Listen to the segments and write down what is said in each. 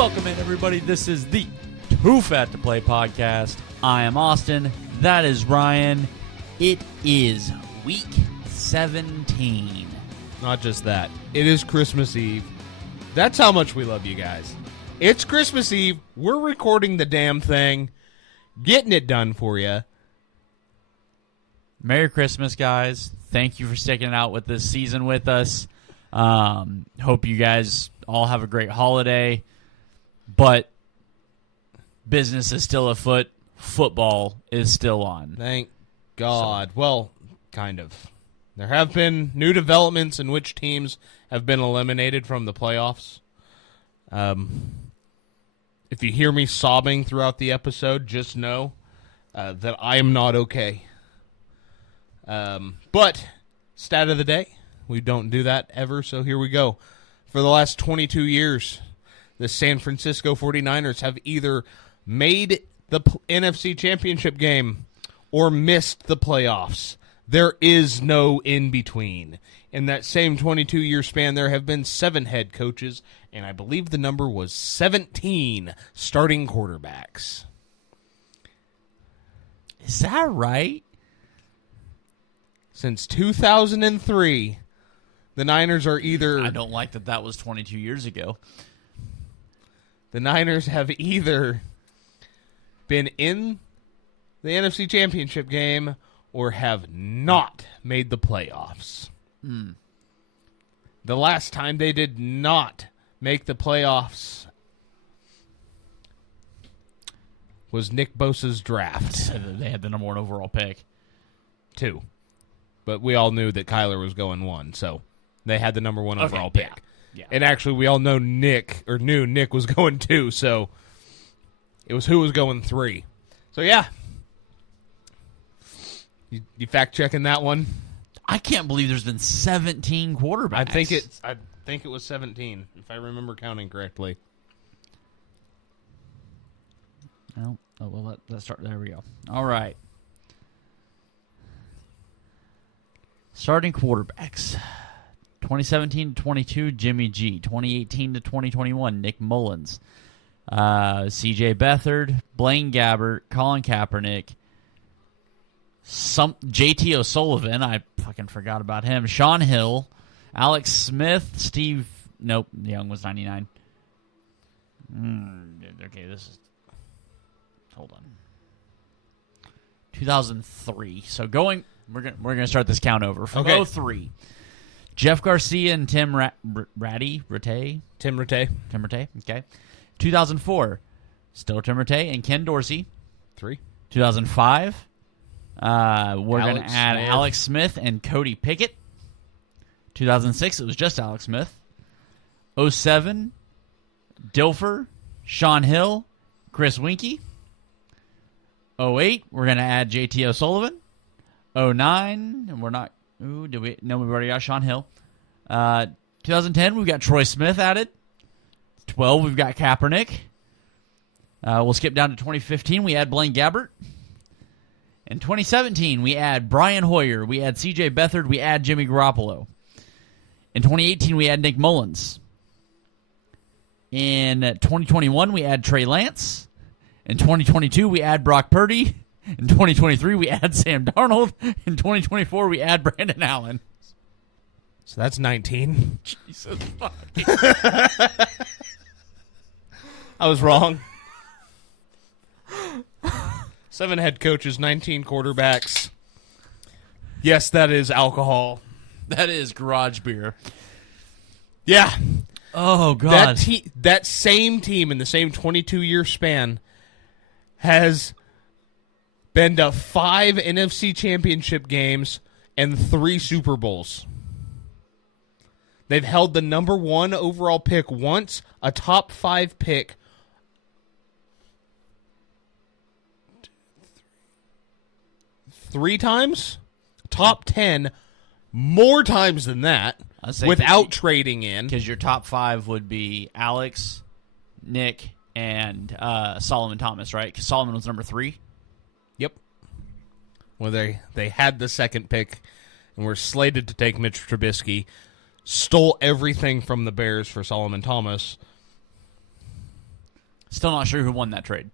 Welcome in, everybody. This is the Too Fat to Play podcast. I am Austin. That is Ryan. It is week 17. Not just that. It is Christmas Eve. That's how much we love you guys. It's Christmas Eve. We're recording the damn thing. Getting it done for you. Merry Christmas, guys. Thank you for sticking it out with this season with us. Hope you guys all have a great holiday. But business is still afoot. Football is still on. Thank God. Well, kind of. There have been new developments in which teams have been eliminated from the playoffs. If you hear me sobbing throughout the episode, just know that I am not okay. But, stat of the day. We don't do that ever, so here we go. For the last 22 years, the San Francisco 49ers have either made the NFC Championship game or missed the playoffs. There is no in-between. In that same 22-year span, there have been 7 head coaches, and I believe the number was 17 starting quarterbacks. Is that right? Since 2003, the Niners are either... I don't like that was 22 years ago. The Niners have either been in the NFC Championship game or have not made the playoffs. The last time they did not make the playoffs was Nick Bosa's draft. They had the number 1 overall pick. 2. But we all knew that Kyler was going 1, so they had the number 1 overall pick. Yeah. And actually, we all knew Nick was going 2, so it was who was going 3. So, yeah. You fact-checking that one? I can't believe there's been 17 quarterbacks. I think it was 17, if I remember counting correctly. Well, let's start. There we go. All right. Starting quarterbacks. 2017 to 22, Jimmy G. 2018 to 2021, Nick Mullins. C.J. Beathard, Blaine Gabbert, Colin Kaepernick, J.T. O'Sullivan, I fucking forgot about him, Sean Hill, Alex Smith, Young was 99. Okay, hold on. 2003. So we're gonna start this count over from 03. Jeff Garcia and Tim Rattay. Tim Rattay. Okay. 2004, still Tim Rattay and Ken Dorsey. 3. 2005, we're going to add Smith. Alex Smith and Cody Pickett. 2006, it was just Alex Smith. 07, Dilfer, Sean Hill, Chris Winkie. 08, we're going to add JT O'Sullivan. 09, and we're not... Ooh, did we? No, we've already got Sean Hill. 2010, we've got Troy Smith added. 12, we've got Kaepernick. We'll skip down to 2015. We add Blaine Gabbert. In 2017, we add Brian Hoyer. We add C.J. Beathard. We add Jimmy Garoppolo. In 2018, we add Nick Mullins. In 2021, we add Trey Lance. In 2022, we add Brock Purdy. In 2023, we add Sam Darnold. In 2024, we add Brandon Allen. So that's 19. Jesus fuck. I was wrong. 7 head coaches, 19 quarterbacks. Yes, that is alcohol. That is garage beer. Yeah. Oh, God. That same team in the same 22-year span has been to 5 NFC Championship games and 3 Super Bowls. They've held the number 1 overall pick once, a top 5 pick 3 times, top 10 more times than that, without trading in. Because your top 5 would be Alex, Nick, and Solomon Thomas, right? Because Solomon was number 3. Yep. Well, they had the second pick and were slated to take Mitch Trubisky, stole everything from the Bears for Solomon Thomas. Still not sure who won that trade.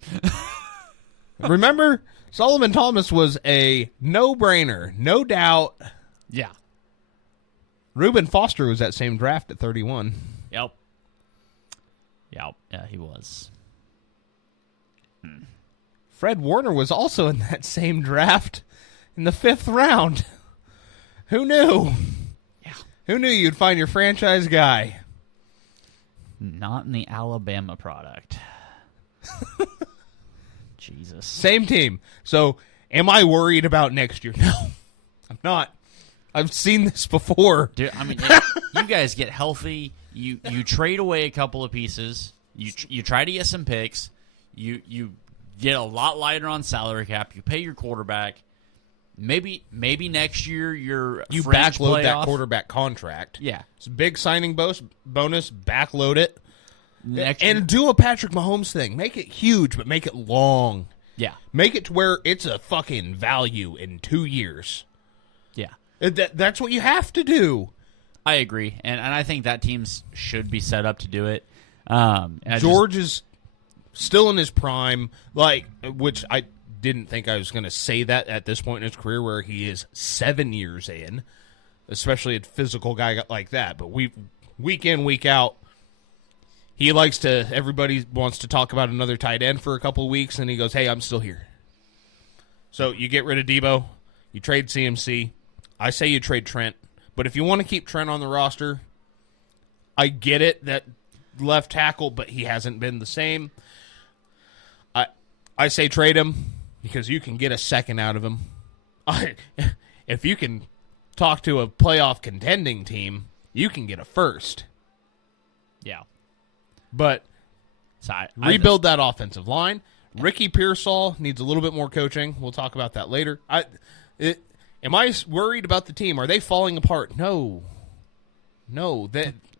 Remember, Solomon Thomas was a no-brainer, no doubt. Yeah. Reuben Foster was that same draft at 31. Yep. Yeah, he was. Fred Warner was also in that same draft in the 5th round. Who knew? Yeah. Who knew you'd find your franchise guy? Not in the Alabama product. Jesus. Same team. So, am I worried about next year? No, I'm not. I've seen this before. Dude, I mean, if you guys get healthy. You trade away a couple of pieces. You try to get some picks. You get a lot lighter on salary cap. You pay your quarterback. Maybe next year you fringe backload playoff. that quarterback contract. Yeah. It's a big signing bonus. Backload it. Next year. And do a Patrick Mahomes thing. Make it huge, but make it long. Yeah. Make it to where it's a fucking value in 2 years. Yeah. That's what you have to do. I agree, and I think that teams should be set up to do it. George is still in his prime, which I didn't think I was going to say that at this point in his career, where he is 7 years in, especially a physical guy like that. But week in, week out, everybody wants to talk about another tight end for a couple of weeks, and he goes, hey, I'm still here. So you get rid of Debo, you trade CMC. I say you trade Trent. But if you want to keep Trent on the roster, I get it, that left tackle, but he hasn't been the same. I say trade him because you can get a second out of him. If you can talk to a playoff contending team, you can get a first. Yeah. But So rebuild that offensive line. Ricky Pearsall needs a little bit more coaching. We'll talk about that later. Am I worried about the team? Are they falling apart? No.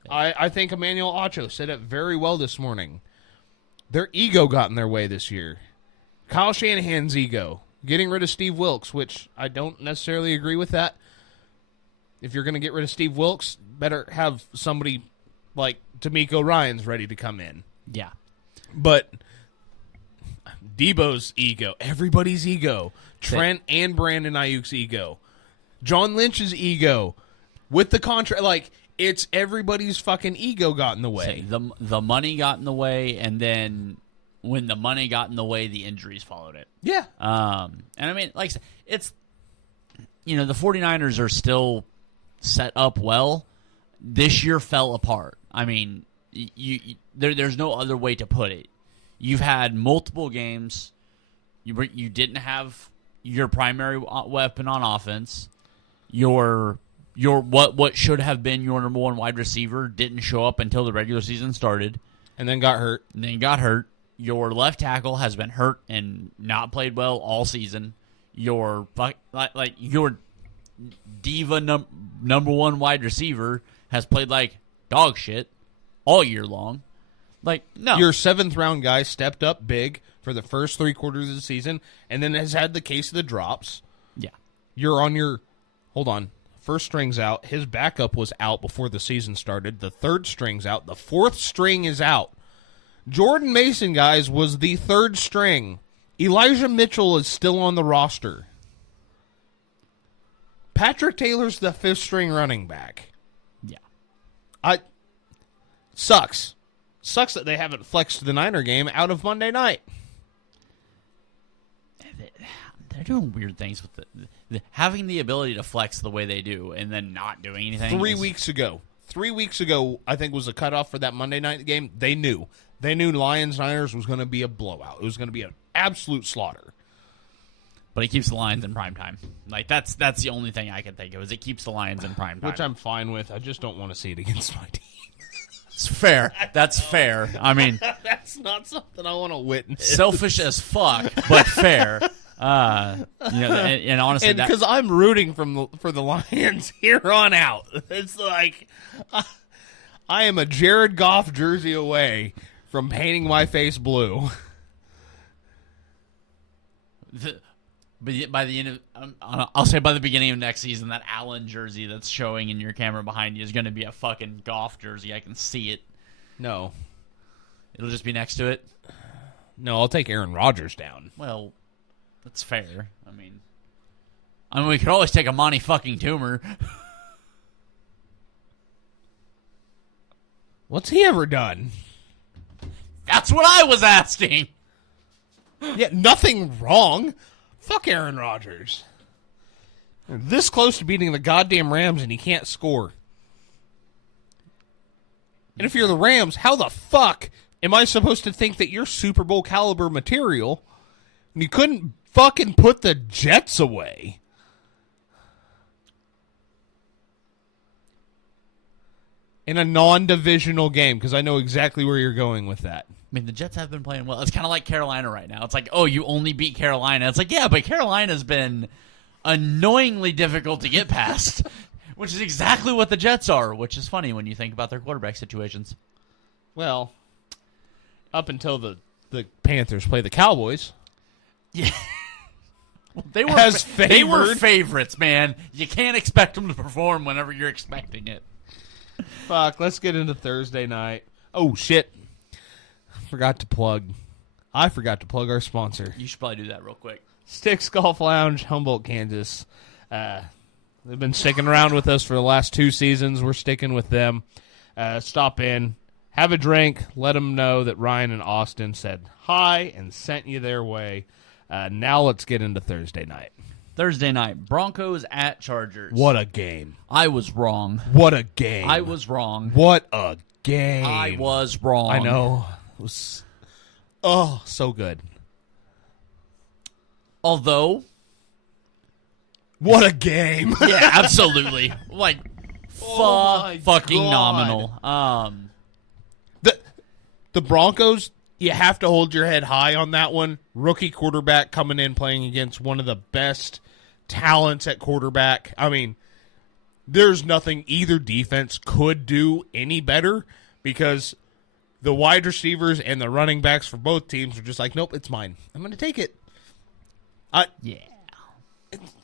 I think Emmanuel Acho said it very well this morning. Their ego got in their way this year. Kyle Shanahan's ego. Getting rid of Steve Wilkes, which I don't necessarily agree with that. If you're going to get rid of Steve Wilkes, better have somebody like D'Amico Ryans ready to come in. Yeah. But Debo's ego, everybody's ego, Trent and Brandon Ayuk's ego, John Lynch's ego, with the contract, it's everybody's fucking ego got in the way. The money got in the way, and then when the money got in the way, the injuries followed it. Yeah. And I mean, like I said, it's, the 49ers are still set up well. This year fell apart. I mean, there's no other way to put it. You've had multiple games. You didn't have your primary weapon on offense. Your what should have been your number one wide receiver didn't show up until the regular season started, and then got hurt. Your left tackle has been hurt and not played well all season. Your your diva number one wide receiver has played like dog shit all year long. No. Your 7th round guy stepped up big for the first 3 quarters of the season, and then has had the case of the drops. Yeah. You're on your first string's out. His backup was out before the season started. The 3rd string's out. The 4th string is out. Jordan Mason, guys, was the 3rd string. Elijah Mitchell is still on the roster. Patrick Taylor's the 5th string running back. Yeah. Sucks. Sucks that they haven't flexed the Niner game out of Monday night. They're doing weird things with having the ability to flex the way they do and then not doing anything. 3 weeks ago, I think was the cutoff for that Monday night game. They knew Lions-Niners was going to be a blowout. It was going to be an absolute slaughter. But it keeps the Lions in primetime. That's the only thing I can think of is it keeps the Lions in primetime. Which I'm fine with. I just don't want to see it against my team. It's fair. That's fair. I mean, that's not something I want to witness. Selfish as fuck, but fair. And honestly, and because I'm rooting for the Lions here on out, it's like I am a Jared Goff jersey away from painting my face blue. But by the end of, I'll say by the beginning of next season, that Allen jersey that's showing in your camera behind you is going to be a fucking Goff jersey. I can see it. No, it'll just be next to it. No, I'll take Aaron Rodgers down. Well, that's fair. I mean, we could always take a Monty fucking Toomer. What's he ever done? That's what I was asking. Yeah, nothing wrong. Fuck Aaron Rodgers. They're this close to beating the goddamn Rams and he can't score. And if you're the Rams, how the fuck am I supposed to think that you're Super Bowl caliber material and you couldn't fucking put the Jets away? In a non-divisional game, because I know exactly where you're going with that. I mean, the Jets have been playing well. It's kind of like Carolina right now. It's like, oh, you only beat Carolina. It's like, yeah, but Carolina's been annoyingly difficult to get past, which is exactly what the Jets are, which is funny when you think about their quarterback situations. Well, up until the Panthers play the Cowboys. Yeah. They were favorites, man. You can't expect them to perform whenever you're expecting it. Fuck, let's get into Thursday night. Oh, shit. I forgot to plug our sponsor. You should probably do that real quick. Sticks Golf Lounge, Humboldt, Kansas. They've been sticking around with us for the last 2 seasons. We're sticking with them. Stop in, have a drink, let them know that Ryan and Austin said hi and sent you their way. Now let's get into Thursday night. Thursday night, Broncos at Chargers. What a game. I was wrong. What a game. I was wrong. What a game. I was wrong. I know. It was so good. Although, what a game. Yeah, absolutely. Like, fucking God. nominal. The Broncos, you have to hold your head high on that one. Rookie quarterback coming in playing against one of the best talents at quarterback. I mean, there's nothing either defense could do any better because the wide receivers and the running backs for both teams are just like, nope, it's mine. I'm going to take it. Yeah.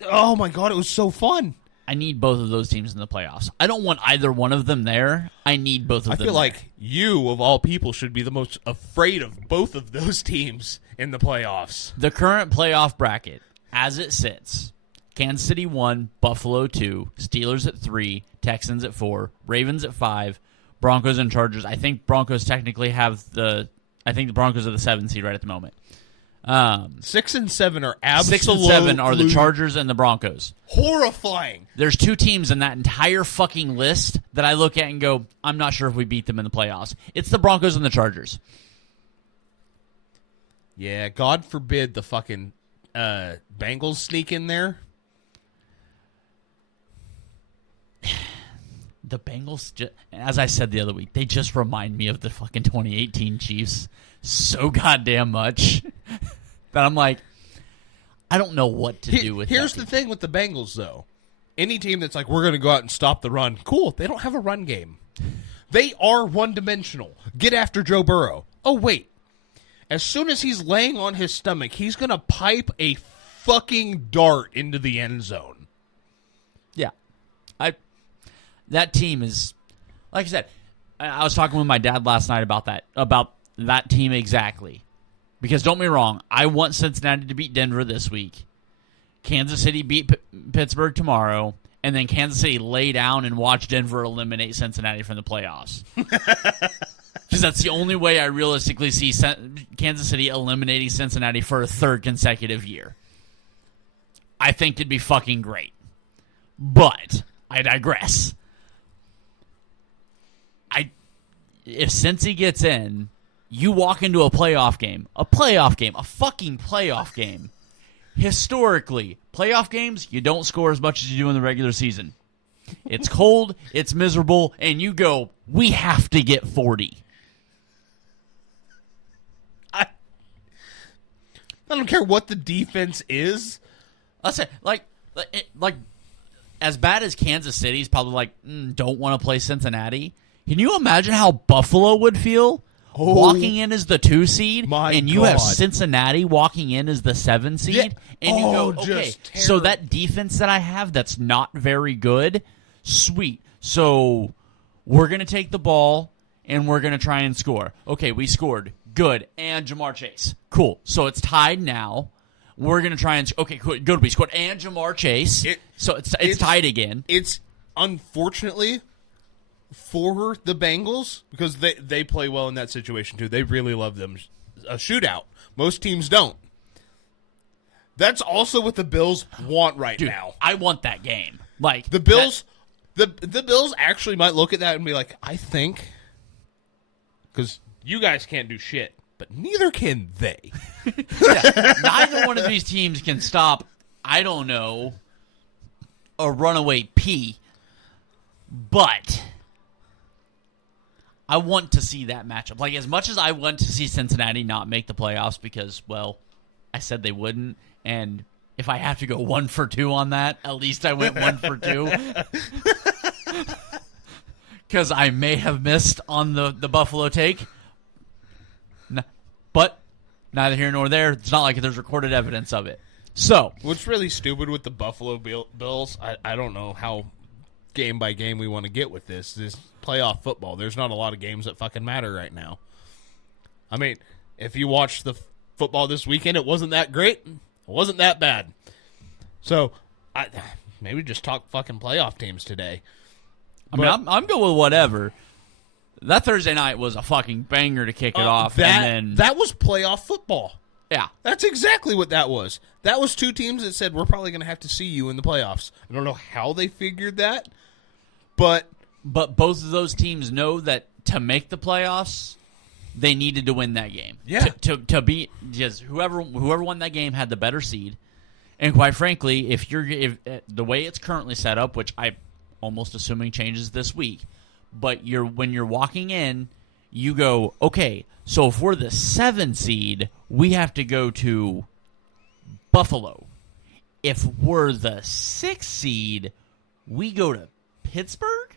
Oh, my God, it was so fun. I need both of those teams in the playoffs. I don't want either one of them there. I need both of them I feel there. like you, of all people, should be the most afraid of both of those teams in the playoffs. The current playoff bracket, as it sits, Kansas City 1, Buffalo 2, Steelers at 3, Texans at 4, Ravens at 5, Broncos and Chargers. I think Broncos technically have the Broncos are the 7th seed right at the moment. 6 and 7 are absolutely 6 and 7 are the Chargers and the Broncos. Horrifying. There's 2 teams in that entire fucking list that I look at and go, I'm not sure if we beat them in the playoffs. It's the Broncos and the Chargers. Yeah, God forbid the fucking Bengals sneak in there. The Bengals, as I said the other week, they just remind me of the fucking 2018 Chiefs so goddamn much that I'm like, I don't know what to do with Here's that the team. thing with the Bengals, though. Any team that's like, we're going to go out and stop the run, cool. They don't have a run game. They are one-dimensional. Get after Joe Burrow. Oh, wait. As soon as he's laying on his stomach, he's going to pipe a fucking dart into the end zone. Yeah. That team is, like I said, I was talking with my dad last night about that team exactly. Because don't be wrong, I want Cincinnati to beat Denver this week. Kansas City beat Pittsburgh tomorrow. And then Kansas City lay down and watch Denver eliminate Cincinnati from the playoffs. Because that's the only way I realistically see Kansas City eliminating Cincinnati for a 3rd consecutive year. I think it'd be fucking great. But I digress. If Cincy gets in, you walk into a fucking playoff game. Historically, playoff games, you don't score as much as you do in the regular season. It's cold, it's miserable, and you go, we have to get 40. I don't care what the defense is. Let's say, like as bad as Kansas City's probably like, don't want to play Cincinnati. Can you imagine how Buffalo would feel walking in as the 2 seed, and you have Cincinnati walking in as the 7 seed, and you go, okay, so that defense that I have that's not very good, sweet. So we're going to take the ball, and we're going to try and score. Okay, we scored. Good. And Jamar Chase. Cool. So it's tied now. We're going to try and... Okay, good. We scored. And Jamar Chase. So it's tied again. It's unfortunately for the Bengals, because they play well in that situation too. They really love them a shootout. Most teams don't. That's also what the Bills want right now. I want that game. Like the Bills, the Bills actually might look at that and be like, I think, because you guys can't do shit, but neither can they. Neither one of these teams can stop, I don't know, a runaway P. But I want to see that matchup. Like, as much as I want to see Cincinnati not make the playoffs because, well, I said they wouldn't, and if I have to go 1 for 2 on that, at least I went 1 for 2. Because I may have missed on the Buffalo take. But neither here nor there. It's not like there's recorded evidence of it. So, what's really stupid with the Buffalo Bills, I don't know how game by game we want to get with this playoff football. There's not a lot of games that fucking matter right now. I mean, if you watch the football this weekend, it wasn't that great. It wasn't that bad. So, maybe just talk fucking playoff teams today. I mean, I'm going with whatever. That Thursday night was a fucking banger to kick it off. That was playoff football. Yeah. That's exactly what that was. That was two teams that said, we're probably going to have to see you in the playoffs. I don't know how they figured that, but both of those teams know that to make the playoffs, they needed to win that game. Yeah. To beat, just whoever won that game had the better seed. And quite frankly, if the way it's currently set up, which I almost assuming changes this week, but when you're walking in, you go, okay, so if we're the 7 seed, we have to go to Buffalo. If we're the 6 seed, we go to Pittsburgh?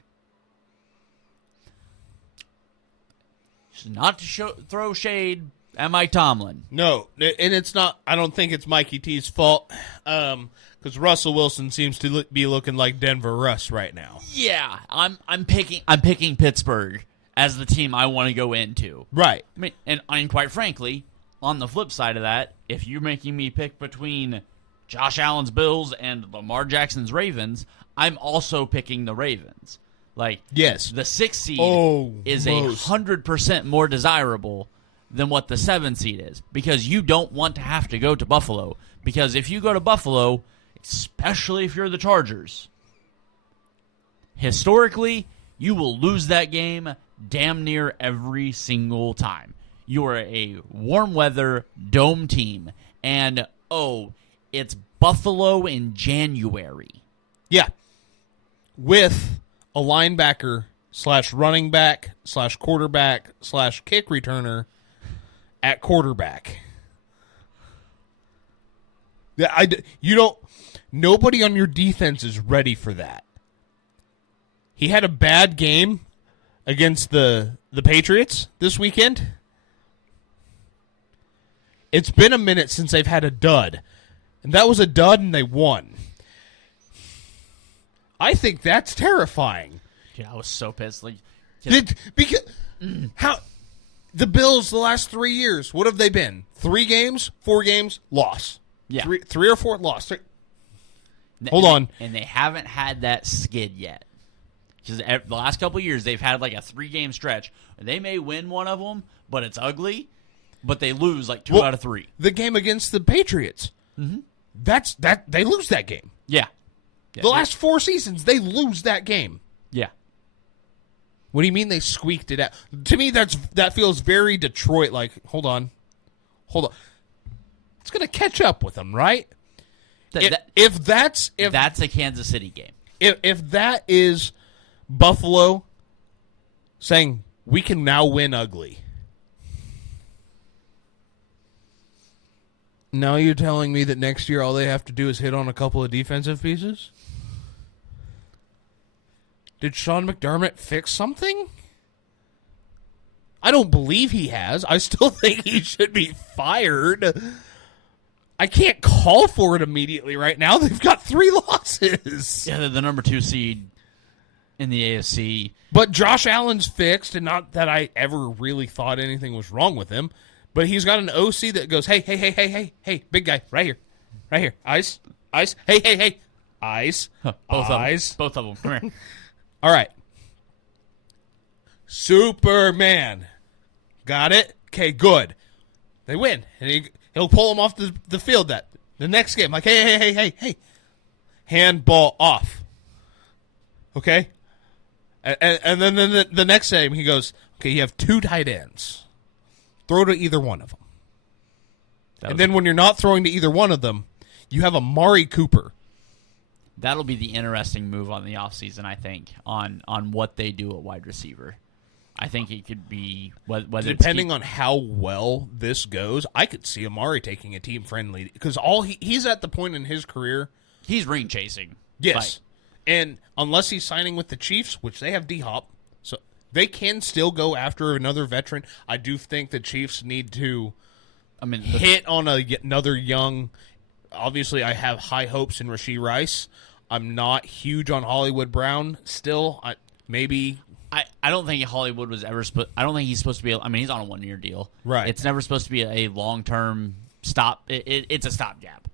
Just not to throw shade at Mike Tomlin. No, and it's not. I don't think it's Mikey T's fault, because Russell Wilson seems to be looking like Denver Russ right now. Yeah, I'm picking Pittsburgh as the team I want to go into. Right. I mean, and quite frankly, on the flip side of that, if you're making me pick between Josh Allen's Bills and Lamar Jackson's Ravens, I'm also picking the Ravens. Like, yes, the 6 seed is 100% more desirable than what the 7 seed is, because you don't want to have to go to Buffalo. Because if you go to Buffalo, especially if you're the Chargers, historically, you will lose that game damn near every single time. You are a warm weather dome team, and it's Buffalo in January. Yeah, with a linebacker / running back / quarterback / kick returner at quarterback. Yeah, nobody on your defense is ready for that. He had a bad game against the Patriots this weekend. It's been a minute since they've had a dud. And that was a dud and they won. I think that's terrifying. Yeah, I was so pissed. Like, how the Bills the last 3 years, what have they been? 3 games, 4 games, loss. Yeah. 3 or 4 loss. Hold on. And they haven't had that skid yet. Because the last couple of years, they've had like a 3-game stretch. They may win one of them, but it's ugly. But they lose like 2 out of 3. The game against the Patriots. Mm-hmm. They lose that game. Yeah. The last 4 seasons, they lose that game. Yeah. What do you mean they squeaked it out? To me, that feels very Detroit. Like, hold on. It's going to catch up with them, right? If that's a Kansas City game. If that is Buffalo saying we can now win ugly. Now you're telling me that next year all they have to do is hit on a couple of defensive pieces? Did Sean McDermott fix something? I don't believe he has. I still think he should be fired. I can't call for it immediately right now. They've got 3 losses. Yeah, they're the number 2 seed. in the AFC. But Josh Allen's fixed, and not that I ever really thought anything was wrong with him, but he's got an OC that goes, hey, big guy, right here, eyes, hey, eyes, eyes. Both of them. Come here. All right. Superman. Got it? Okay, good. They win. And he'll pull them off the field the next game. Like, hey. Handball off. Okay? And then the next game he goes, okay, you have 2 tight ends. Throw to either one of them. And then when you're not throwing to either one of them, you have Amari Cooper. That'll be the interesting move on the offseason, I think, on what they do at wide receiver. I think it could be whether depending on how well this goes, I could see Amari taking a team friendly because he's at the point in his career he's ring chasing. Yes, and unless he's signing with the Chiefs, which they have D-Hop, so they can still go after another veteran. I do think the Chiefs need to, hit on another young. Obviously, I have high hopes in Rashee Rice. I'm not huge on Hollywood Brown still. I don't think Hollywood was ever supposed. I don't think he's supposed to be. He's on a 1-year deal. Right. It's never supposed to be a long-term stop. It's a stopgap.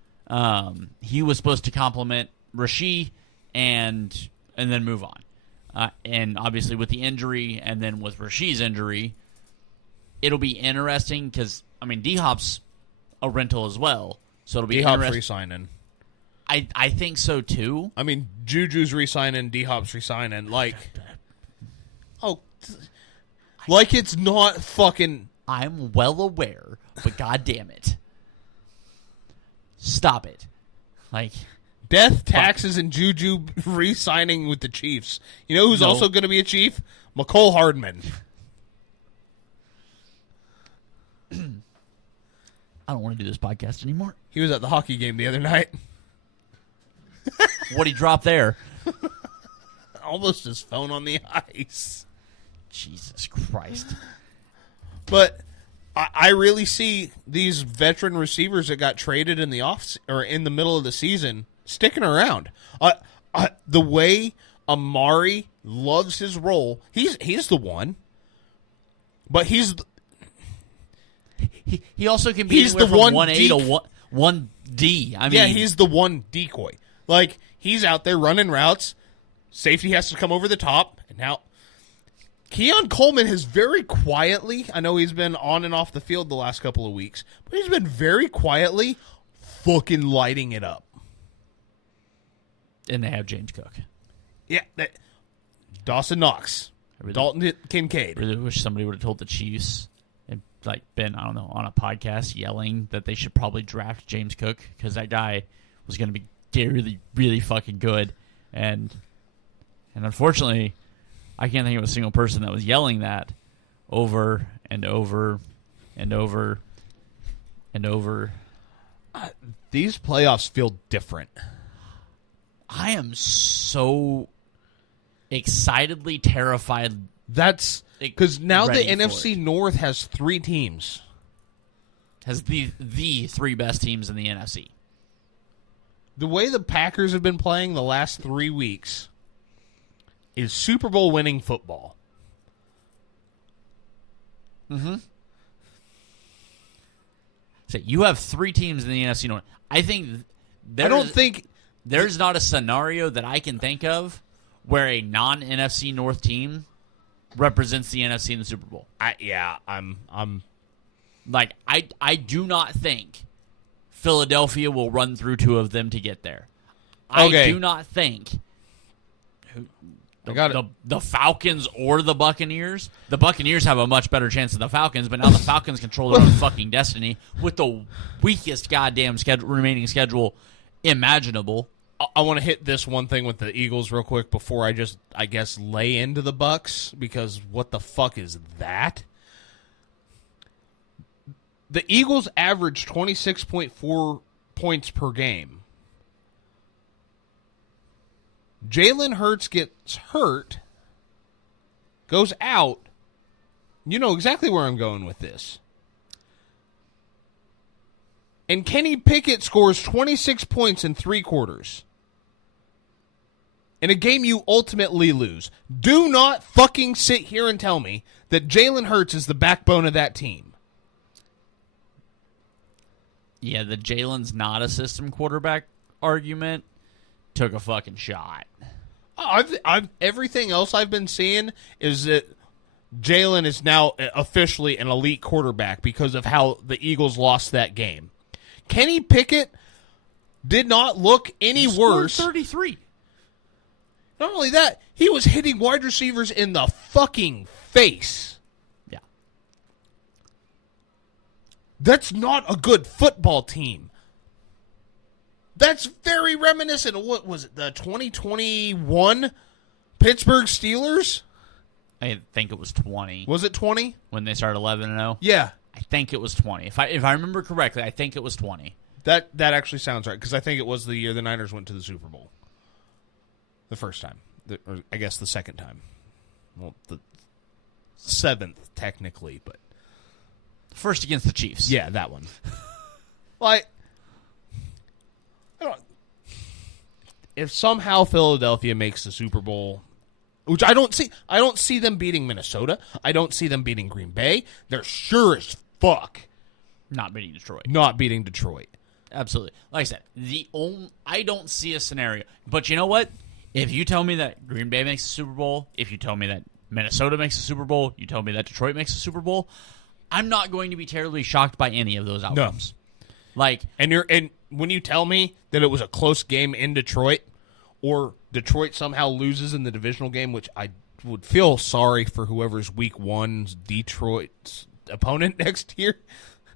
He was supposed to complement Rashee and then move on. And obviously with the injury and then with Rashee's injury, it'll be interesting because D-Hop's a rental as well, so it'll be D-Hop's re-signing. I think so too. Juju's re-signing, D-Hop's re-signing. Like it's not fucking. I'm well aware, but god damn it. Stop it. Death, taxes, and Juju re-signing with the Chiefs. You know who's also going to be a Chief? McCole Hardman. I don't want to do this podcast anymore. He was at the hockey game the other night. What'd he drop there? Almost his phone on the ice. Jesus Christ. But I really see these veteran receivers that got traded in the in the middle of the season sticking around. The way Amari loves his role, he's the one. But he also can be anywhere from 1A to 1D. He's the one decoy. He's out there running routes. Safety has to come over the top, and now Keon Coleman has very quietly, I know he's been on and off the field the last couple of weeks, but he's been very quietly fucking lighting it up. And they have James Cook. Yeah. Dawson Knox. Dalton Kincaid. I really wish somebody would have told the Chiefs and been, I don't know, on a podcast yelling that they should probably draft James Cook because that guy was going to be really, really fucking good. And unfortunately, I can't think of a single person that was yelling that over and over and over and over. These playoffs feel different. I am so excitedly terrified. That's because now the ready for NFC it. North has 3 teams. Has the 3 best teams in the NFC. The way the Packers have been playing the last 3 weeks is Super Bowl winning football. Mm-hmm. So you have 3 teams in the NFC North. I don't think there's not a scenario that I can think of where a non-NFC North team represents the NFC in the Super Bowl. I do not think Philadelphia will run through 2 of them to get there. Okay. I do not think the Falcons or the Buccaneers. The Buccaneers have a much better chance than the Falcons, but now the Falcons control their own fucking destiny with the weakest goddamn remaining schedule imaginable. I want to hit this one thing with the Eagles real quick before I guess, lay into the Bucs, because what the fuck is that? The Eagles average 26.4 points per game. Jalen Hurts gets hurt, goes out. You know exactly where I'm going with this. And Kenny Pickett scores 26 points in 3 quarters. in a game you ultimately lose. Do not fucking sit here and tell me that Jalen Hurts is the backbone of that team. Yeah, the Jalen's not a system quarterback argument took a fucking shot. Everything else I've been seeing is that Jalen is now officially an elite quarterback because of how the Eagles lost that game. Kenny Pickett did not look any worse. 33. Not only that, he was hitting wide receivers in the fucking face. Yeah. That's not a good football team. That's very reminiscent of what was it, the 2021 Pittsburgh Steelers? I think it was 20 Was it 20? when they started 11-0. Yeah. I think it was 20. If I remember correctly, I think it was 20. That actually sounds right, because I think it was the year the Niners went to the Super Bowl. The first time. Or I guess the second time. Well, the seventh, technically, but... First against the Chiefs. Yeah, that one. Like, I don't... If somehow Philadelphia makes the Super Bowl... Which I don't see them beating Minnesota. I don't see them beating Green Bay. They're sure as fuck Not beating Detroit. not beating Detroit. Absolutely. Like I said, I don't see a scenario. But you know what? If you tell me that Green Bay makes the Super Bowl, if you tell me that Minnesota makes the Super Bowl, you tell me that Detroit makes the Super Bowl, I'm not going to be terribly shocked by any of those outcomes. Like, And when you tell me that it was a close game in Detroit, or Detroit somehow loses in the divisional game, which I would feel sorry for whoever's Week 1's Detroit's opponent next year.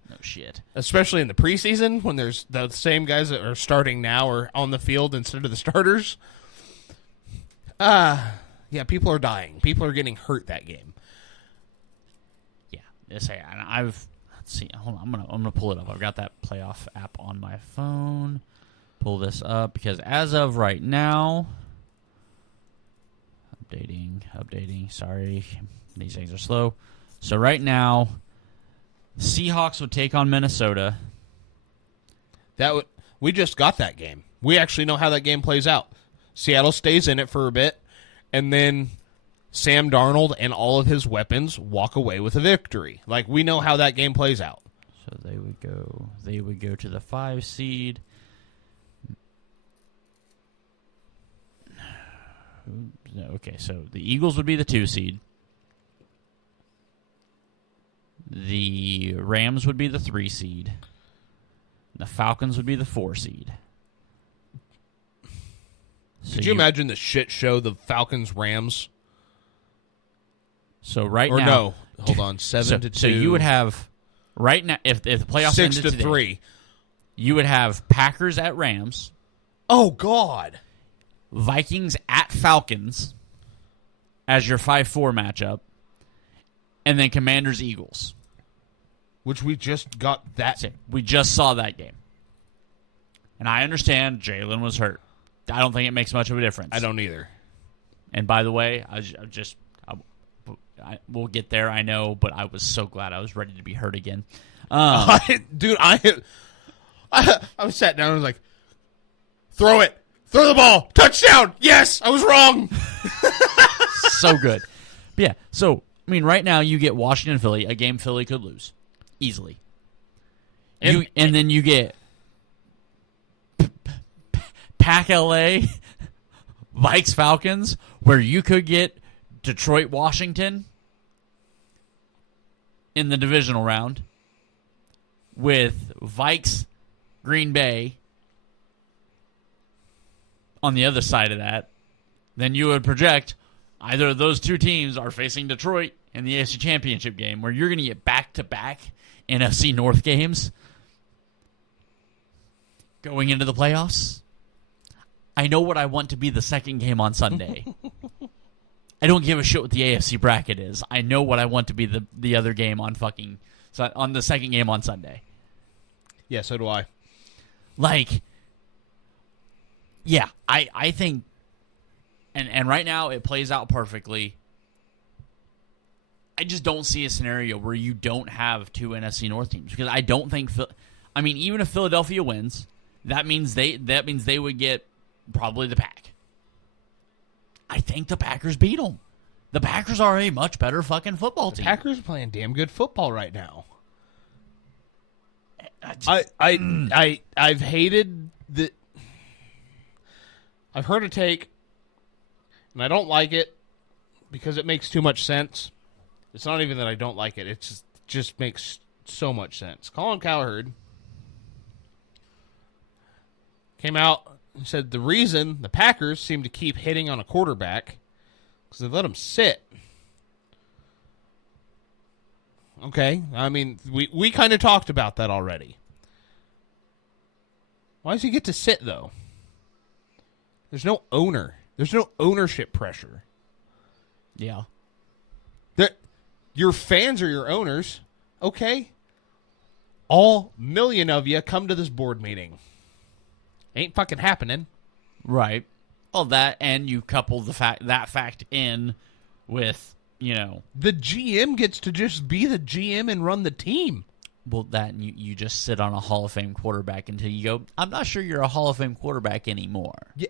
no shit. Especially in the preseason, when there's the same guys that are starting now are on the field instead of the starters. Yeah, people are dying. People are getting hurt that game. Yeah. Let's see. Hold on. I'm gonna pull it up. I've got that playoff app on my phone. Pull this up because as of right now, updating. Sorry, these things are slow. So right now, Seahawks would take on Minnesota. We just got that game. We actually know how that game plays out. Seattle stays in it for a bit, and then Sam Darnold and all of his weapons walk away with a victory. Like, we know how that game plays out. So they would go to the 5 seed. Okay, so the Eagles would be the 2 seed. The Rams would be the 3 seed. The Falcons would be the 4 seed. So Could you imagine the shit show the Falcons-Rams? So right Or now, no, hold on, 7-2. So you would have right now if the playoffs 6 ended to today, 3. you would have Packers at Rams, Oh God! Vikings at Falcons as your 5-4 matchup, and then Commanders Eagles. Which we just got that. We just saw that game, and I understand Jalen was hurt. I don't think it makes much of a difference. I don't either. And by the way, we'll get there, I know, but I was so glad I was ready to be hurt again. Dude, I was sat down and was like, throw it. Throw the ball. Touchdown. Yes, I was wrong. So good. But yeah, so, I mean, right now you get Washington, Philly, a game Philly could lose easily. And then you get Pack LA, Vikes Falcons, where you could get Detroit Washington in the divisional round with Vikes Green Bay on the other side of that. Then you would project either of those two teams are facing Detroit in the AFC Championship game, where you're going to get back-to-back NFC North games going into the playoffs. I know what I want to be the second game on Sunday. I don't give a shit what the AFC bracket is. I know what I want to be the other game on the second game on Sunday. Yeah, so do I. Like, yeah, I think, and right now it plays out perfectly. I just don't see a scenario where you don't have two NFC North teams, because I don't think. I mean, even if Philadelphia wins, that means they would get probably the Pack. I think the Packers beat them. The Packers are a much better fucking football team. Packers are playing damn good football right now. I've hated the. I've heard a take, and I don't like it because it makes too much sense. It's not even that I don't like it; it just makes so much sense. Colin Cowherd came out and said the reason the Packers seem to keep hitting on a quarterback because they let him sit. Okay, I mean, we kind of talked about that already. Why does he get to sit, though? There's no owner. There's no ownership pressure. Yeah. Your fans are your owners. Okay. All million of you come to this board meeting. Ain't fucking happening. Right. Well, that, and you couple that fact in with, the GM gets to just be the GM and run the team. Well, that, and you just sit on a Hall of Fame quarterback until you go, I'm not sure you're a Hall of Fame quarterback anymore. Yeah.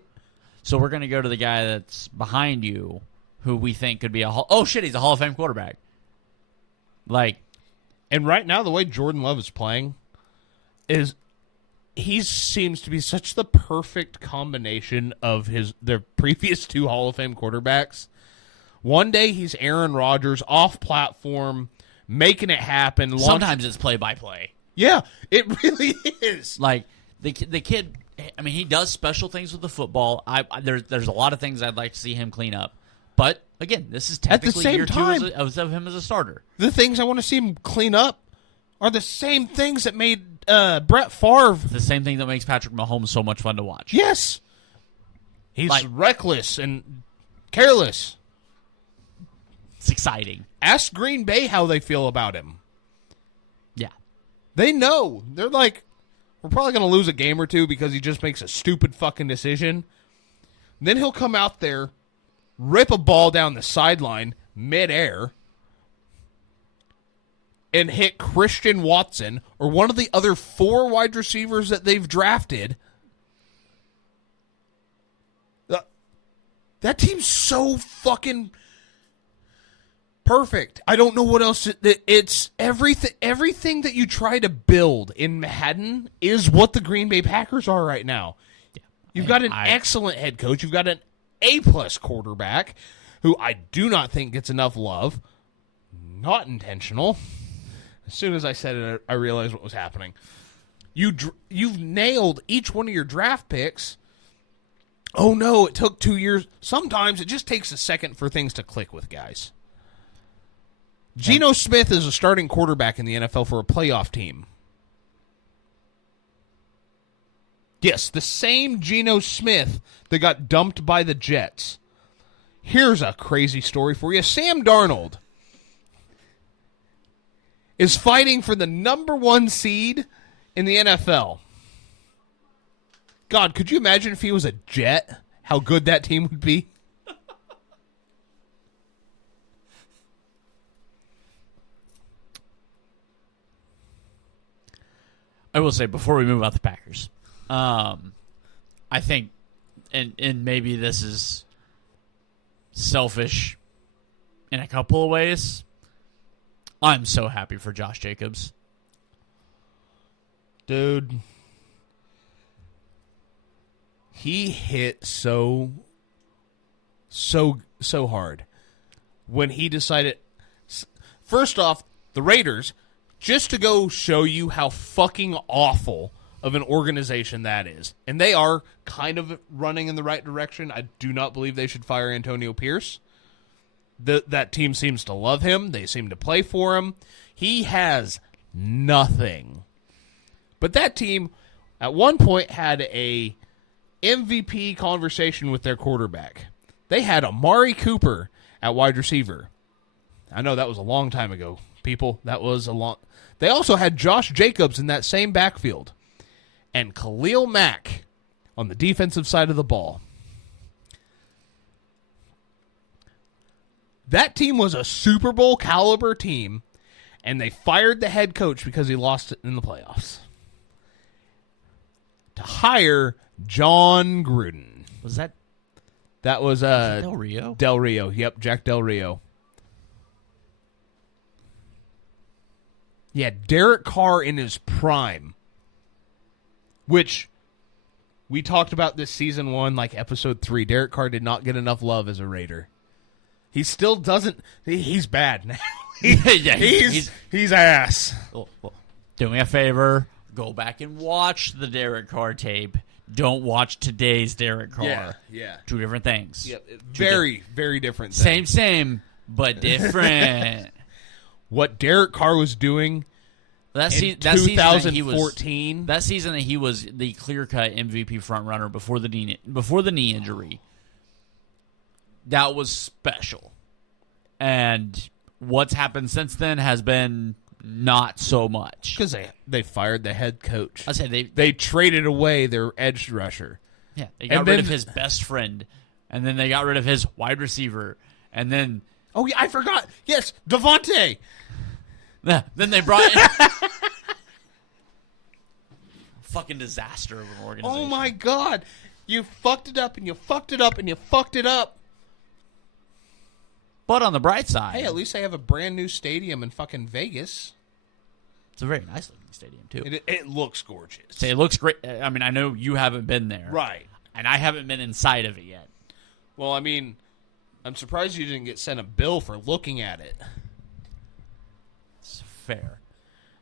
So we're going to go to the guy that's behind you who we think could be he's a Hall of Fame quarterback. And right now, the way Jordan Love is playing is he seems to be such the perfect combination of their previous two Hall of Fame quarterbacks. One day he's Aaron Rodgers off platform, making it happen. Sometimes it's play-by-play. Yeah, it really is. The kid, I mean, he does special things with the football. There's a lot of things I'd like to see him clean up. But, again, this is technically year two of him as a starter. The things I want to see him clean up are the same things that made Brett Favre. The same thing that makes Patrick Mahomes so much fun to watch. Yes. He's reckless and careless. It's exciting. Ask Green Bay how they feel about him. Yeah. They know. They're like, we're probably going to lose a game or two because he just makes a stupid fucking decision. And then he'll come out there, rip a ball down the sideline midair, and hit Christian Watson or one of the other 4 wide receivers that they've drafted. That team's so fucking perfect. I don't know what else. It's everything that you try to build in Madden is what the Green Bay Packers are right now. Yeah. You've got an excellent head coach. You've got an A-plus quarterback who I do not think gets enough love. Not intentional. As soon as I said it, I realized what was happening. You've nailed each one of your draft picks. Oh, no, it took 2 years. Sometimes it just takes a second for things to click with guys. Geno Smith is a starting quarterback in the NFL for a playoff team. Yes, the same Geno Smith that got dumped by the Jets. Here's a crazy story for you. Sam Darnold is fighting for the number 1 seed in the NFL. God, could you imagine if he was a Jet, how good that team would be? I will say, before we move out the Packers, I think, and maybe this is selfish in a couple of ways, I'm so happy for Josh Jacobs. Dude. He hit so hard when he decided. First off, the Raiders, just to go show you how fucking awful of an organization that is. And they are kind of running in the right direction. I do not believe they should fire Antonio Pierce. That team seems to love him. They seem to play for him. He has nothing. But that team, at one point, had a MVP conversation with their quarterback. They had Amari Cooper at wide receiver. I know that was a long time ago, people. That was a long... They also had Josh Jacobs in that same backfield. And Khalil Mack on the defensive side of the ball. That team was a Super Bowl caliber team, and they fired the head coach because he lost it in the playoffs. To hire John Gruden. Was that That was Del Rio. Del Rio. Yep, Jack Del Rio. Yeah, Derek Carr in his prime, which we talked about this season 1, like episode 3. Derek Carr did not get enough love as a Raider. He still doesn't. He's bad now. Yeah, he's ass. Do me a favor. Go back and watch the Derek Carr tape. Don't watch today's Derek Carr. Yeah. Two different things. Yep. Very different things. Same, but different. What Derek Carr was doing that in season 2014. that season that he was the clear-cut MVP frontrunner before the knee injury. That was special. And what's happened since then has been not so much. Because they fired the head coach. I said they traded away their edge rusher. Yeah, they got rid of his best friend, and then they got rid of his wide receiver, and then oh yeah, I forgot. Yes, Devontae. Then they brought in fucking disaster of an organization. Oh my god, you fucked it up and you fucked it up and you fucked it up. But on the bright side, hey, at least they have a brand new stadium in fucking Vegas. It's a very nice looking stadium too. It looks gorgeous. So it looks great. I mean, I know you haven't been there, right? And I haven't been inside of it yet. Well, I mean, I'm surprised you didn't get sent a bill for looking at it. It's fair.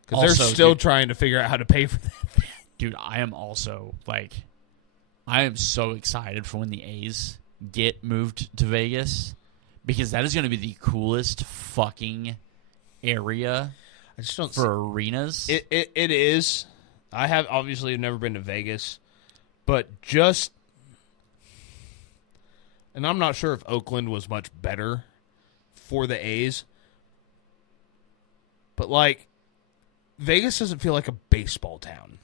Because they're still trying to figure out how to pay for that. Dude, I am also, I am so excited for when the A's get moved to Vegas. Because that is going to be the coolest fucking area I just don't for arenas. It is. I have obviously never been to Vegas, but and I'm not sure if Oakland was much better for the A's, but Vegas doesn't feel like a baseball town.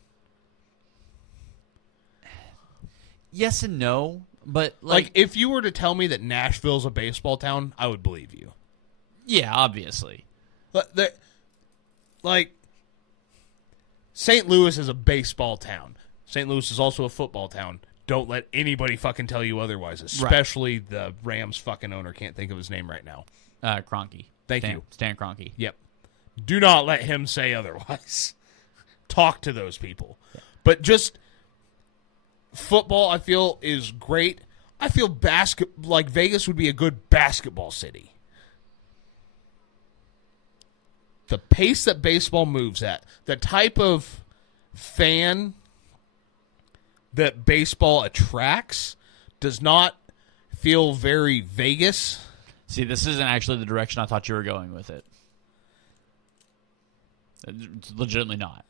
Yes and no, but if you were to tell me that Nashville's a baseball town, I would believe you. Yeah, obviously. But St. Louis is a baseball town. St. Louis is also a football town. Don't let anybody fucking tell you otherwise, especially the Rams fucking owner. Can't think of his name right now. Kroenke. Thank you. Stan Kroenke. Yep. Do not let him say otherwise. Talk to those people. Yeah. But just football, I feel, is great. I feel Vegas would be a good basketball city. The pace that baseball moves at, the type of fan that baseball attracts does not feel very Vegas. See, this isn't actually the direction I thought you were going with it. It's legitimately not.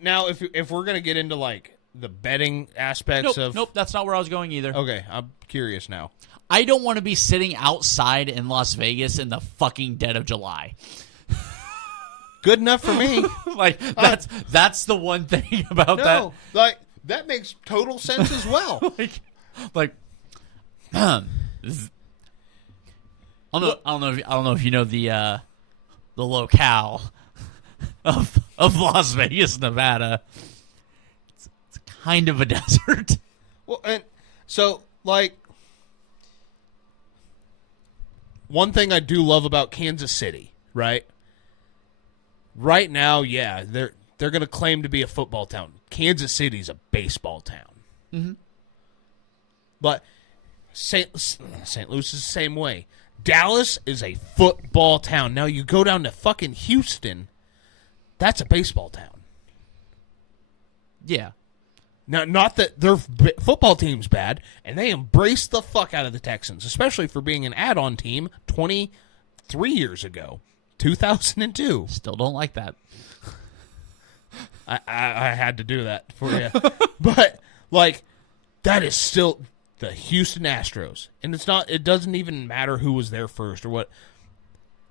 Now, if we're going to get into, the betting aspects of... Nope, that's not where I was going either. Okay, I'm curious now. I don't want to be sitting outside in Las Vegas in the fucking dead of July. Good enough for me. That's the one thing about that. That makes total sense as well. I don't know if you know the locale of Las Vegas, Nevada. It's kind of a desert. Well, and so one thing I do love about Kansas City, right? Right now, yeah, they're going to claim to be a football town. Kansas City's a baseball town. Mm-hmm. But St. Louis is the same way. Dallas is a football town. Now you go down to fucking Houston, that's a baseball town. Yeah. Now, not that their football team's bad, and they embraced the fuck out of the Texans, especially for being an add-on team 23 years ago. 2002. Still don't like that. I had to do that for you. But, that is still the Houston Astros. And it doesn't even matter who was there first or what.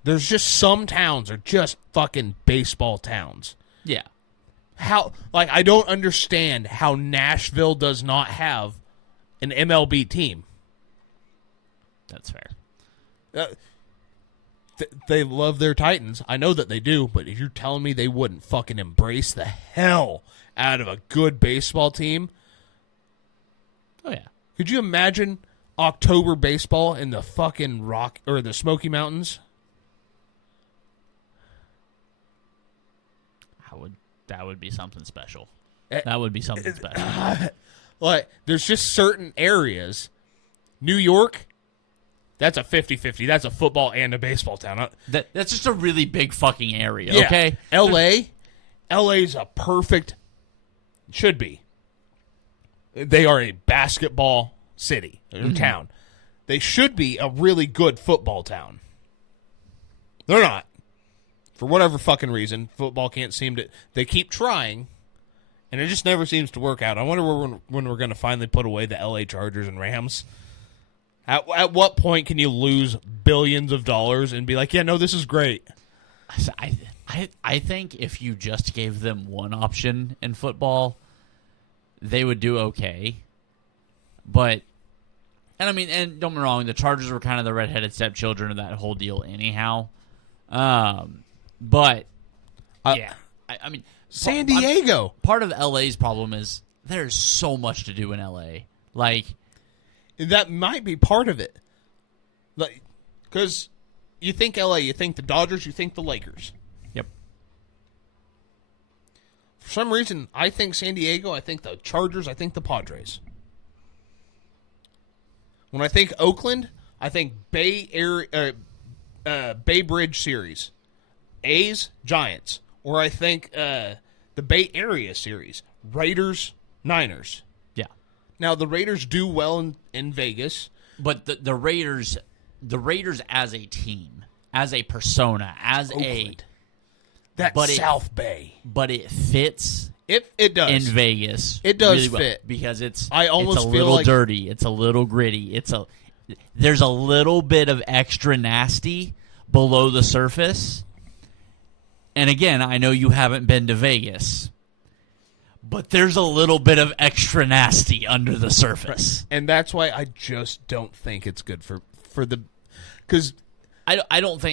There's just some towns are just fucking baseball towns. Yeah. I don't understand how Nashville does not have an MLB team. That's fair. They love their Titans. I know that they do, but if you're telling me they wouldn't fucking embrace the hell out of a good baseball team. Oh, yeah. Could you imagine, October baseball in the fucking Rock or the Smoky Mountains. That would be something special. That would be something special. Like, there's just certain areas. New York, that's a 50-50. That's a football and a baseball town. That's just a really big fucking area, Yeah. okay? LA's a perfect, should be. They are a basketball city or town. They should be a really good football town. They're not. For whatever fucking reason, football can't seem to. They keep trying, and it just never seems to work out. I wonder when we're going to finally put away the LA Chargers and Rams. At what point can you lose billions of dollars and be like, yeah, no, this is great? I think if you just gave them one option in football, they would do okay. But, and I mean, and don't get me wrong, the Chargers were kind of the redheaded stepchildren of that whole deal anyhow. But, yeah. I mean, San Diego. Part of LA's problem is there's so much to do in LA. Like, that might be part of it. Like, because you think LA, you think the Dodgers, you think the Lakers. Yep. For some reason, I think San Diego, I think the Chargers, I think the Padres. When I think Oakland, I think Bay Bridge series. A's, Giants. Or I think the Bay Area series. Raiders, Niners. Yeah. Now, the Raiders do well in Vegas. But the Raiders as a team, as a persona, as Oakland. South Bay. But it fits It does. in Vegas. It does really well fit. because it's I almost it's a feel little like- dirty. It's a little gritty. There's a little bit of extra nasty below the surface. And again, I know you haven't been to Vegas, but there's a little bit of extra nasty under the surface. And that's why I just don't think it's good for the, because I don't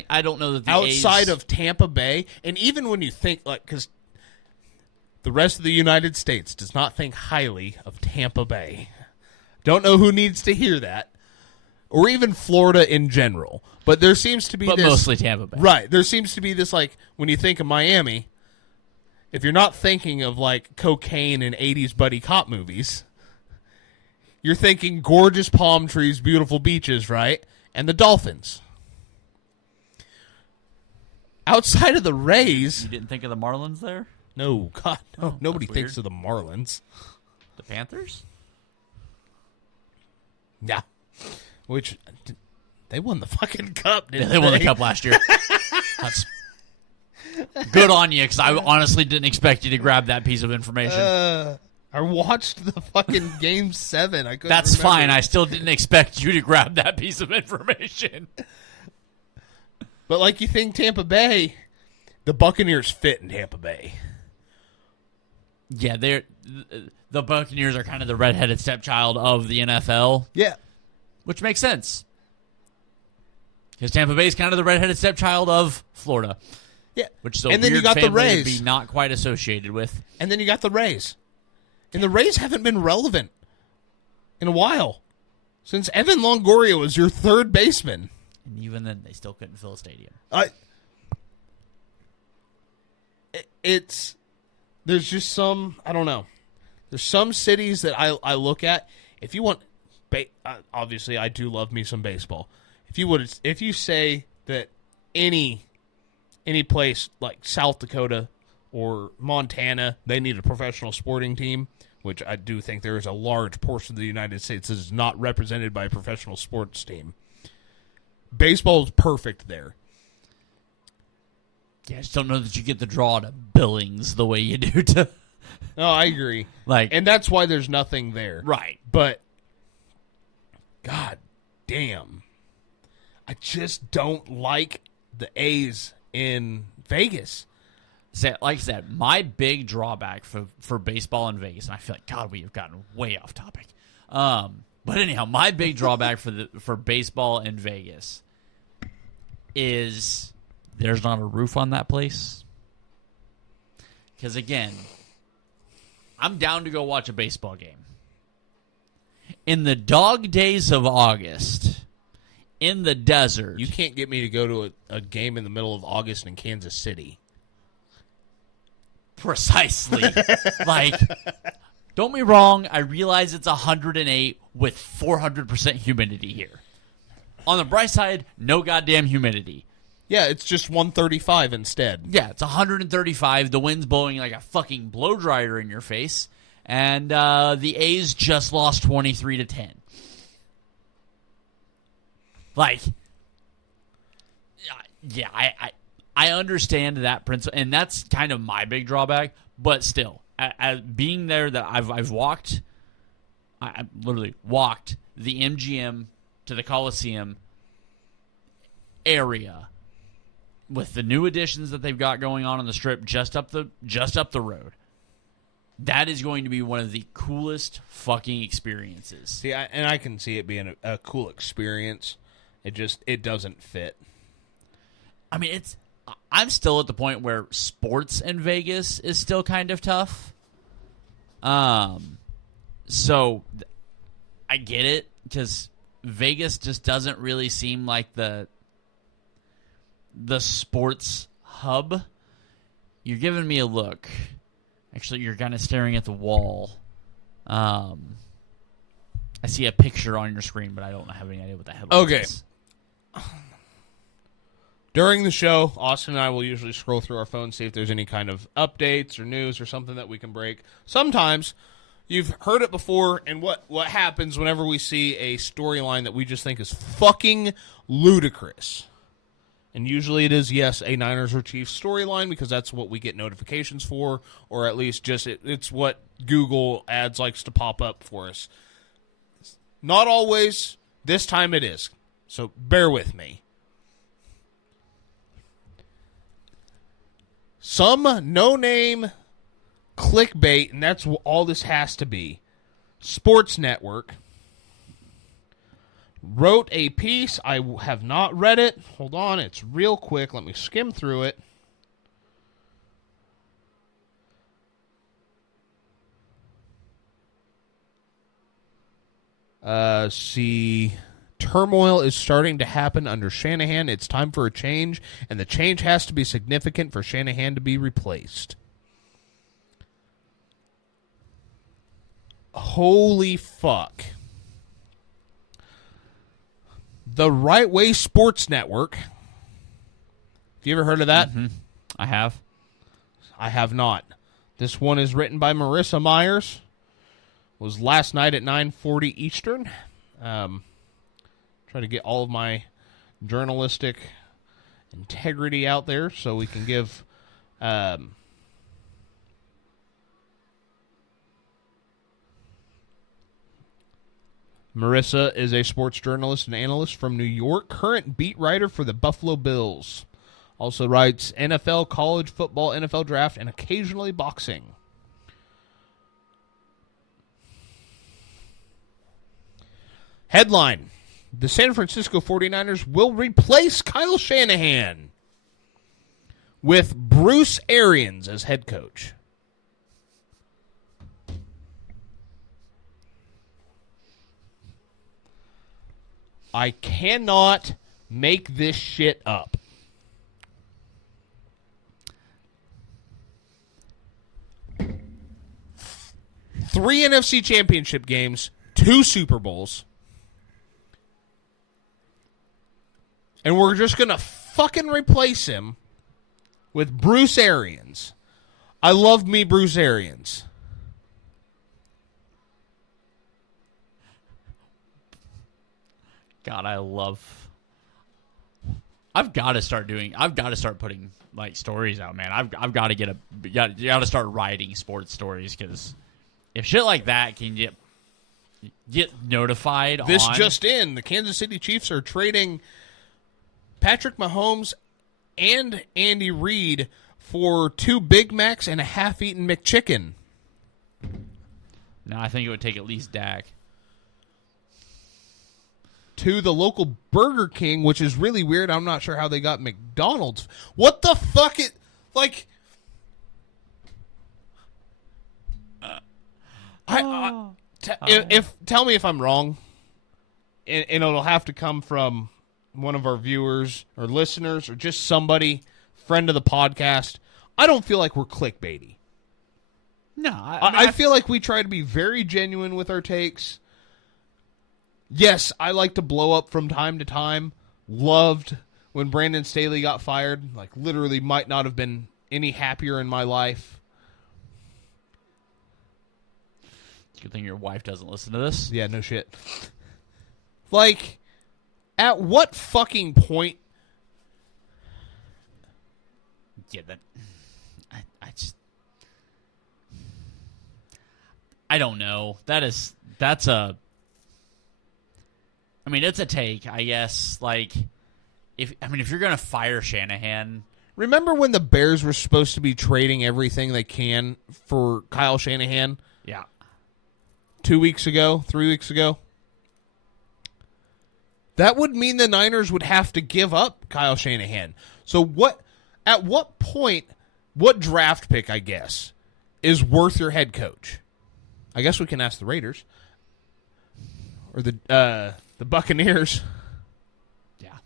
know that the outside A's, of Tampa Bay, and even when you think, like, because the rest of the United States does not think highly of Tampa Bay. Don't know who needs to hear that, or even Florida in general. But there seems to be but this, mostly Tampa Bay. right? There seems to be this, like, when you think of Miami, if you're not thinking of like cocaine and 80s buddy cop movies, you're thinking gorgeous palm trees, beautiful beaches, right? And the Dolphins. Outside of the Rays, You didn't think of the Marlins there? no, God, no. Nobody that's thinks weird. of the Marlins. The Panthers? Yeah. Which, they won the fucking cup, didn't They won the cup last year. That's good on you, because I honestly didn't expect you to grab that piece of information. I watched the fucking Game 7. I couldn't That's remember. fine. I still didn't expect you to grab that piece of information. But like you think Tampa Bay, the Buccaneers fit in Tampa Bay. Yeah, the Buccaneers are kind of the redheaded stepchild of the NFL, Yeah. which makes sense. Because Tampa Bay is kind of the redheaded stepchild of Florida, Yeah. which is a And then you weird got the family to Rays. be not quite associated with. And then you got the Rays. And the Rays haven't been relevant in a while. Since Evan Longoria was your third baseman. And even then, they still couldn't fill a stadium. There's just some, I don't know. There's some cities that I look at. If you want, obviously I do love me some baseball. If you say that any place like South Dakota or Montana, they need a professional sporting team, which I do think there is a large portion of the United States that is not represented by a professional sports team. Baseball is perfect there. Yeah, I just don't know that you get the draw to Billings the way you do to... No, I agree. And that's why there's nothing there. right. But, God damn. I just don't like the A's in Vegas. Like I said, my big drawback for baseball in Vegas, and I feel like, God, we have gotten way off topic. But anyhow, my big drawback for baseball in Vegas is there's not a roof on that place. Because again, I'm down to go watch a baseball game. In the dog days of August, in the desert. You can't get me to go to a game in the middle of August in Kansas City. Precisely. Like, don't be wrong. I realize it's 108 with 400% humidity here. On the bright side, no goddamn humidity. Yeah, it's just 135 instead. Yeah, it's 135. The wind's blowing like a fucking blow dryer in your face. And the A's just lost 23-10. Like, yeah, I understand that principle, and that's kind of my big drawback. But still, as being there, that I've walked, I literally walked the MGM to the Coliseum area with the new additions that they've got going on the Strip just up the road. That is going to be one of the coolest fucking experiences. See, and I can see it being a cool experience. It doesn't fit. I mean, I'm still at the point where sports in Vegas is still kind of tough. So I get it, because Vegas just doesn't really seem like the sports hub. You're giving me a look. Actually, you're kind of staring at the wall. I see a picture on your screen, but I don't have any idea what the headline is. During the show, Austin and I will usually scroll through our phones, see if there's any kind of updates or news or something that we can break. Sometimes, you've heard it before, and what happens whenever we see a storyline that we just think is fucking ludicrous. And usually it is, yes, a Niners or Chiefs storyline, because that's what we get notifications for, or at least just it's what Google ads likes to pop up for us. Not always. This time it is. So bear with me. Some no-name clickbait, and that's what all this has to be. Sports Network wrote a piece. I have not read it. Hold on, it's real quick. Let me skim through it. See, turmoil is starting to happen under Shanahan. It's time for a change, and the change has to be significant for Shanahan to be replaced. Holy fuck. The Right Way Sports Network. Have you ever heard of that? Mm-hmm. I have. I have not. This one is written by Marissa Myers. Was last night at 9:40 Eastern. Try to get all of my journalistic integrity out there so we can give Marissa is a sports journalist and analyst from New York, current beat writer for the Buffalo Bills. Also writes NFL, college football, NFL draft, and occasionally boxing. Headline: the San Francisco 49ers will replace Kyle Shanahan with Bruce Arians as head coach. I cannot make this shit up. Three NFC championship games, 2 Super Bowls. And we're just going to fucking replace him with Bruce Arians. I love me Bruce Arians. God, I've got to start putting like stories out, man. I've got to you got to start writing sports stories, because if shit like that can get notified. This just in: the Kansas City Chiefs are trading Patrick Mahomes and Andy Reid for 2 Big Macs and a half-eaten McChicken. No, I think it would take at least Dak. To the local Burger King, which is really weird. I'm not sure how they got McDonald's. What the fuck? if tell me if I'm wrong, and it'll have to come from one of our viewers or listeners or just somebody, friend of the podcast. I don't feel like we're clickbaity. No, I feel like we try to be very genuine with our takes. Yes, I like to blow up from time to time. Loved when Brandon Staley got fired. Like, literally might not have been any happier in my life. Good thing your wife doesn't listen to this. Yeah, no shit. Like, at what fucking point? Yeah, I don't know. That's a. I mean, it's a take, I guess. Like, if you're gonna fire Shanahan, Remember when the Bears were supposed to be trading everything they can for Kyle Shanahan? yeah, 3 weeks ago? That would mean the Niners would have to give up Kyle Shanahan. So at what point, what draft pick, I guess, is worth your head coach? I guess we can ask the Raiders. Or the Buccaneers. yeah.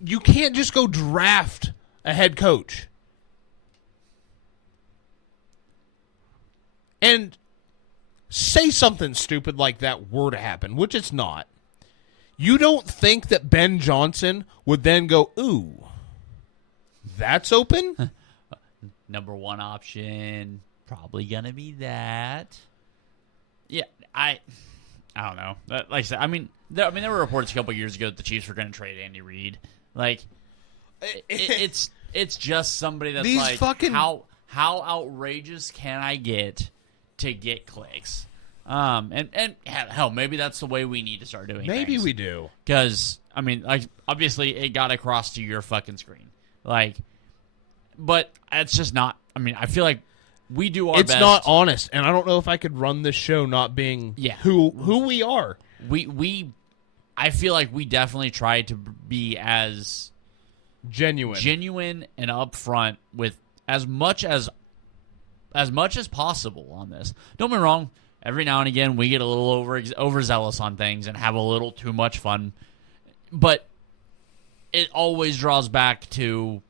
You can't just go draft a head coach. And say something stupid like that were to happen, which it's not. You don't think that Ben Johnson would then go, ooh, that's open? Number one option, probably gonna be that. Yeah, I don't know. Like I said, there were reports a couple years ago that the Chiefs were going to trade Andy Reid. Like, it's just somebody that's These like, fucking... how outrageous can I get to get clicks? And hell, maybe that's the way we need to start doing. Maybe things. we do. Because obviously it got across to your fucking screen, but it's just not. I feel like we do our best. It's not honest, and I don't know if I could run this show not being who we are. I feel like we definitely try to be as genuine and upfront with as much as possible on this. Don't get me wrong. Every now and again, we get a little overzealous on things and have a little too much fun, but it always draws back to.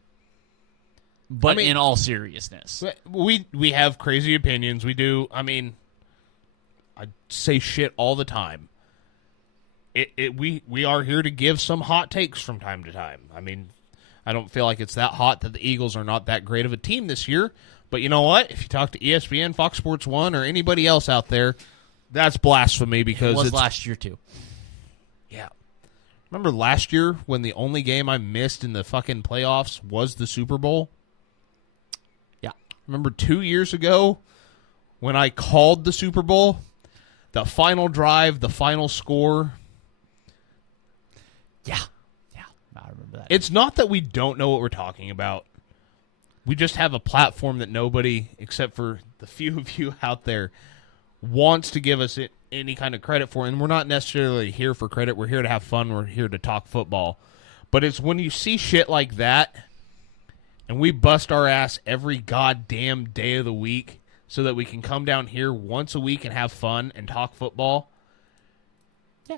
But in all seriousness, we have crazy opinions. We do. I say shit all the time. We are here to give some hot takes from time to time. I don't feel like it's that hot that the Eagles are not that great of a team this year. But you know what? If you talk to ESPN, Fox Sports 1, or anybody else out there, that's blasphemy because it was it's last year too. Yeah. Remember last year when the only game I missed in the fucking playoffs was the Super Bowl? Yeah. Remember 2 years ago when I called the Super Bowl? The final drive, the final score. Yeah. I remember that. It's not that we don't know what we're talking about. We just have a platform that nobody, except for the few of you out there, wants to give us any kind of credit for. And we're not necessarily here for credit. We're here to have fun. We're here to talk football. But it's when you see shit like that, and we bust our ass every goddamn day of the week so that we can come down here once a week and have fun and talk football. Yeah.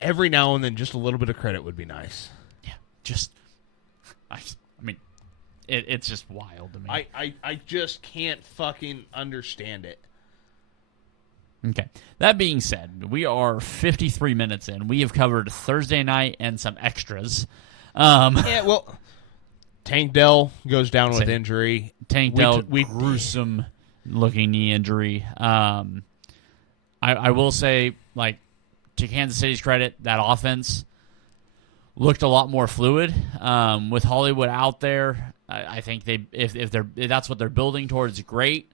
Every now and then, just a little bit of credit would be nice. Yeah. It's just wild to me. I just can't fucking understand it. Okay. That being said, we are 53 minutes in. We have covered Thursday night and some extras. Yeah, well, Tank Dell goes down with injury. Tank Dell, gruesome looking knee injury. I will say, to Kansas City's credit, that offense looked a lot more fluid with Hollywood out there. I think if that's what they're building towards, great.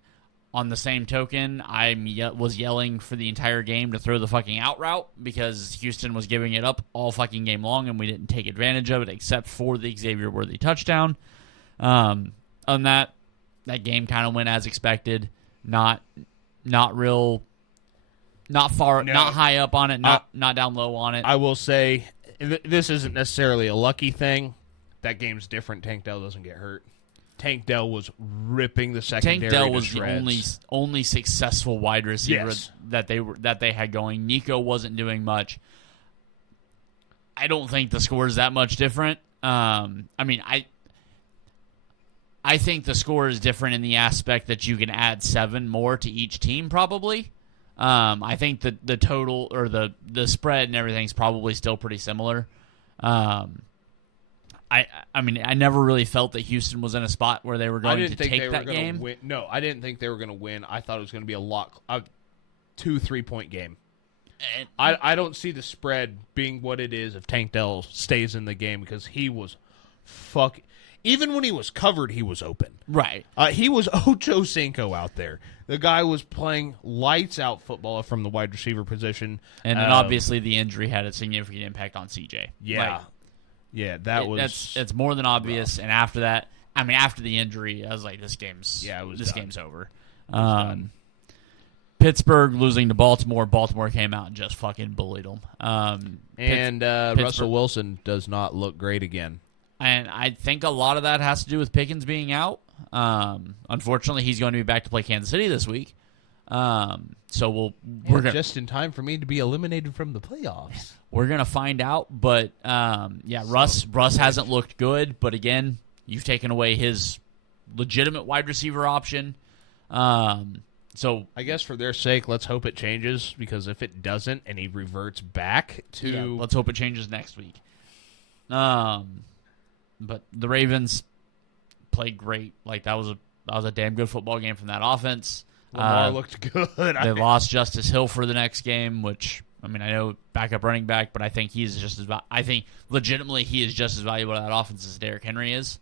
On the same token, I was yelling for the entire game to throw the fucking out route because Houston was giving it up all fucking game long, and we didn't take advantage of it except for the Xavier Worthy touchdown. On that game kind of went as expected. Not high up on it, not down low on it. I will say this isn't necessarily a lucky thing. That game's different. Tank Dell doesn't get hurt. Tank Dell was ripping the secondary. Tank Dell to was shreds. the only successful wide receiver Yes. that they had going. Nico wasn't doing much. I don't think the score is that much different. I think the score is different in the aspect that you can add 7 more to each team, probably. I think the total or the spread and everything is probably still pretty similar. I never really felt that Houston was in a spot where they were going to take that game. Win. No, I didn't think they were going to win. I thought it was going to be a 2-3-point game. And I don't see the spread being what it is if Tank Dell stays in the game because he was even when he was covered, he was open. right. He was Ocho Cinco out there. The guy was playing lights out football from the wide receiver position. And then obviously the injury had a significant impact on CJ. Yeah. Like, that was... That's more than obvious. And after that, after the injury, I was like, this game's game's over. Pittsburgh losing to Baltimore. Baltimore came out and just fucking bullied them. Russell Wilson does not look great again. And I think a lot of that has to do with Pickens being out. Unfortunately, he's going to be back to play Kansas City this week. So we're gonna, just in time for me to be eliminated from the playoffs. We're gonna find out. But Russ hasn't looked good. But again, you've taken away his legitimate wide receiver option. So I guess for their sake, let's hope it changes, because if it doesn't and he reverts back to... let's hope it changes next week. But the Ravens played great. Like that was a damn good football game from that offense. Lamar looked good. They lost Justice Hill for the next game, which I know backup running back, but I think legitimately he is just as valuable to that offense as Derrick Henry is.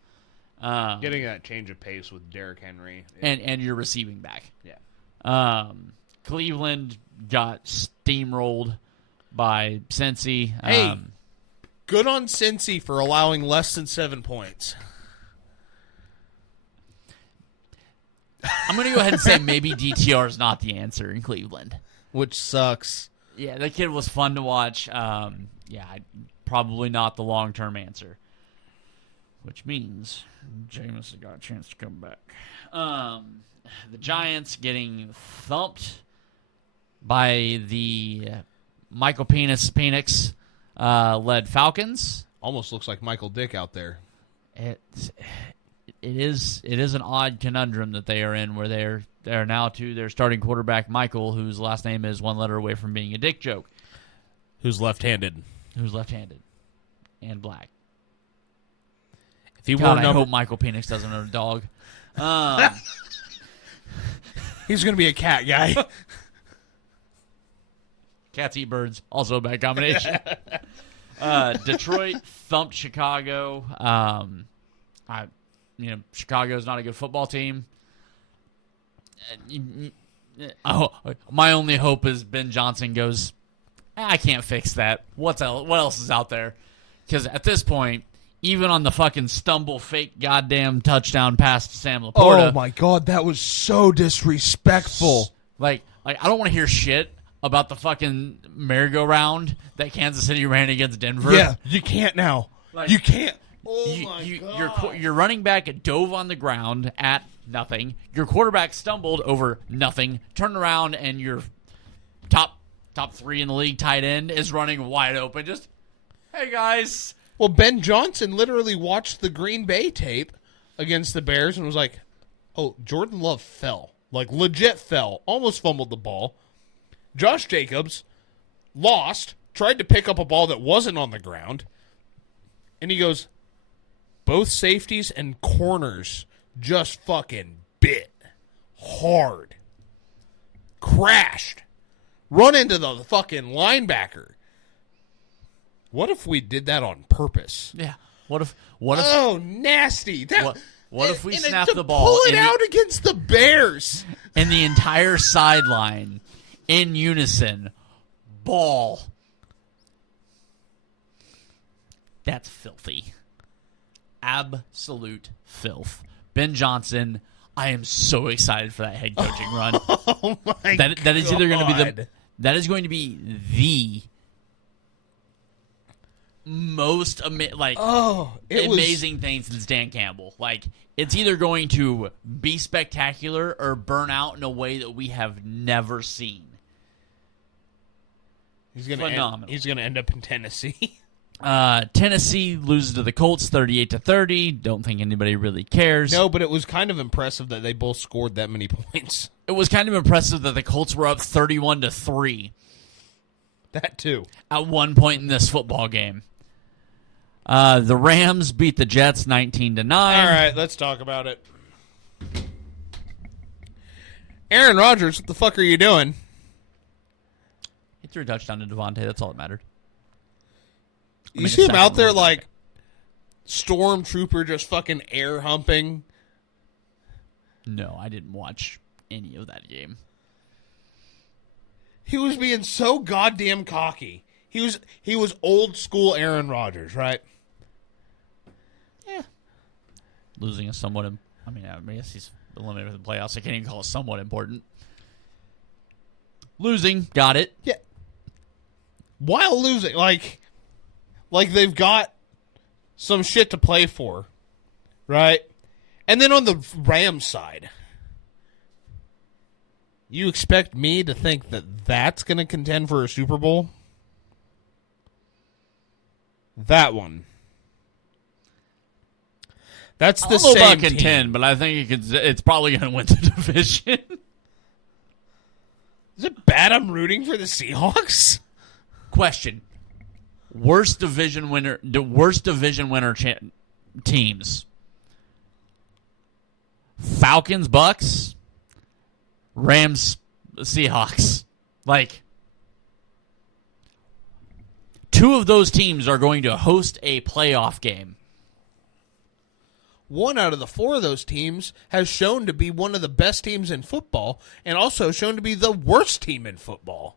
Getting that change of pace with Derrick Henry and your receiving back. Yeah. Cleveland got steamrolled by Cincy. Hey, good on Cincy for allowing less than 7 points. I'm going to go ahead and say maybe DTR is not the answer in Cleveland. Which sucks. Yeah, that kid was fun to watch. Probably not the long-term answer. Which means Jameis got a chance to come back. The Giants getting thumped by the Michael Penix led Falcons. Almost looks like Michael Dick out there. It is an odd conundrum that they are in, where they're now to their starting quarterback Michael, whose last name is one letter away from being a dick joke. Who's left-handed And black. If he God, I hope Michael Penix doesn't own a dog. He's going to be a cat guy. Cats eat birds. Also a bad combination. Detroit thumped Chicago. Chicago's not a good football team. My only hope is Ben Johnson goes, I can't fix that. What else is out there? Because at this point, even on the fucking stumble fake goddamn touchdown pass to Sam Laporta. Oh my God, that was so disrespectful. Like I don't want to hear shit about the fucking merry-go-round that Kansas City ran against Denver. Yeah, you can't now. You can't. God. Your running back dove on the ground at nothing. Your quarterback stumbled over nothing. Turned around and your top 3 in the league tight end is running wide open. Just, hey guys. Well, Ben Johnson literally watched the Green Bay tape against the Bears and was like, oh, Jordan Love fell. Like, legit fell. Almost fumbled the ball. Josh Jacobs lost, tried to pick up a ball that wasn't on the ground, and he goes, both safeties and corners just fucking bit hard. Crashed. Run into the fucking linebacker. What if we did that on purpose? Yeah. What if? Oh, nasty! What if we snapped the ball? Pull it out against the Bears, and the entire sideline in unison, ball. That's filthy. Absolute filth. Ben Johnson, I am so excited for that head coaching run. Oh my God! That is either going to be that is going to be the most amazing thing since Dan Campbell. Like, it's either going to be spectacular or burn out in a way that we have never seen. He's gonna end up in Tennessee. Tennessee loses to the Colts 38-30. Don't think anybody really cares. No, but it was kind of impressive that they both scored that many points. It was kind of impressive that the Colts were up 31-3. That too. At one point in this football game. The Rams beat the Jets 19-9. All right, let's talk about it. Aaron Rodgers, what the fuck are you doing? He threw a touchdown to Devontae. That's all that mattered. You see him out there like Stormtrooper just fucking air humping? No, I didn't watch any of that game. He was being so goddamn cocky. He was old school Aaron Rodgers, right? Yeah. Losing is somewhat. I guess he's eliminated from the playoffs. I can't even call it somewhat important. Losing, got it. Yeah. While losing, like they've got some shit to play for, right? And then on the Rams side, you expect me to think that that's going to contend for a Super Bowl? That one. That's the same I don't know about team. contend, but I think it's probably going to win the division. Is it bad I'm rooting for the Seahawks? Question. Worst division winner teams. Falcons, Bucks, Rams, Seahawks. Like, two of those teams are going to host a playoff game. One out of the four of those teams has shown to be one of the best teams in football and also shown to be the worst team in football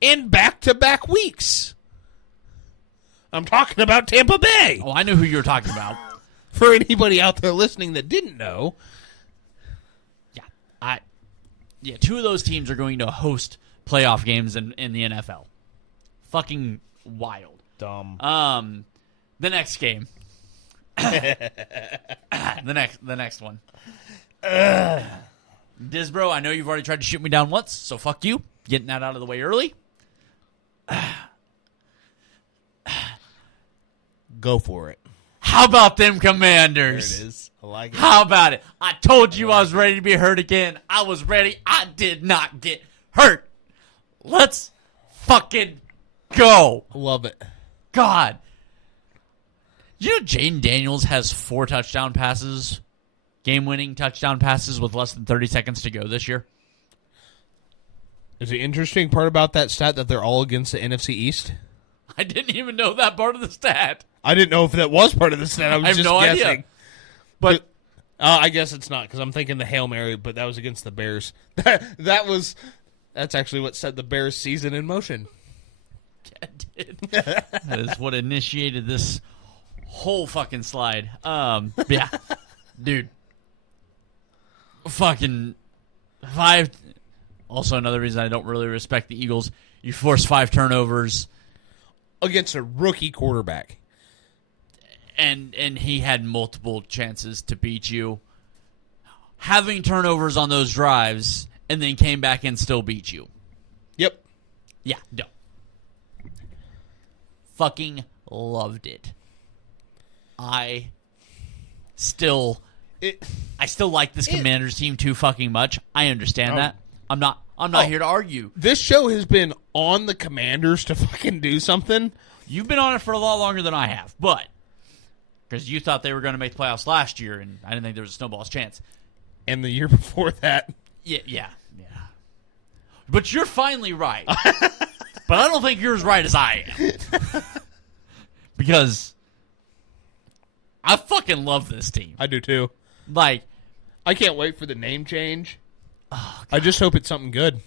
in back-to-back weeks. I'm talking about Tampa Bay. Oh, I knew who you were talking about. For anybody out there listening that didn't know. Yeah, two of those teams are going to host playoff games in the NFL. Fucking wild. Dumb. The next game. the next one. Disbro, I know you've already tried to shoot me down once, so fuck you. Getting that out of the way early. Go for it. How about them Commanders? There it is. I like it. How about it? I told you I was ready to be hurt again. I was ready. I did not get hurt. Let's fucking go. Love it. God. You know Jaden Daniels has 4 touchdown passes, game-winning touchdown passes with less than 30 seconds to go this year? Is the interesting part about that stat that they're all against the NFC East? I didn't even know that part of the stat. I didn't know if that was part of the stat. I was have just no guessing. idea. But I guess it's not because I'm thinking the Hail Mary, but that was against the Bears. That's actually what set the Bears season in motion. Yeah, it did. That is what initiated this whole fucking slide. Yeah. Dude. Fucking 5. Also another reason I don't really respect the Eagles. You force 5 turnovers. Against a rookie quarterback. And he had multiple chances to beat you. Having turnovers on those drives and then came back and still beat you. Yep. Yeah, no. Fucking loved it. I still like this Commanders team too fucking much. I understand that. I'm not here to argue. This show has been on the Commanders to fucking do something. You've been on it for a lot longer than I have, but because you thought they were going to make playoffs last year, and I didn't think there was a snowball's chance. And the year before that. Yeah. But you're finally right. But I don't think you're as right as I am. Because I fucking love this team. I do too. Like, I can't wait for the name change. Oh, I just hope it's something good.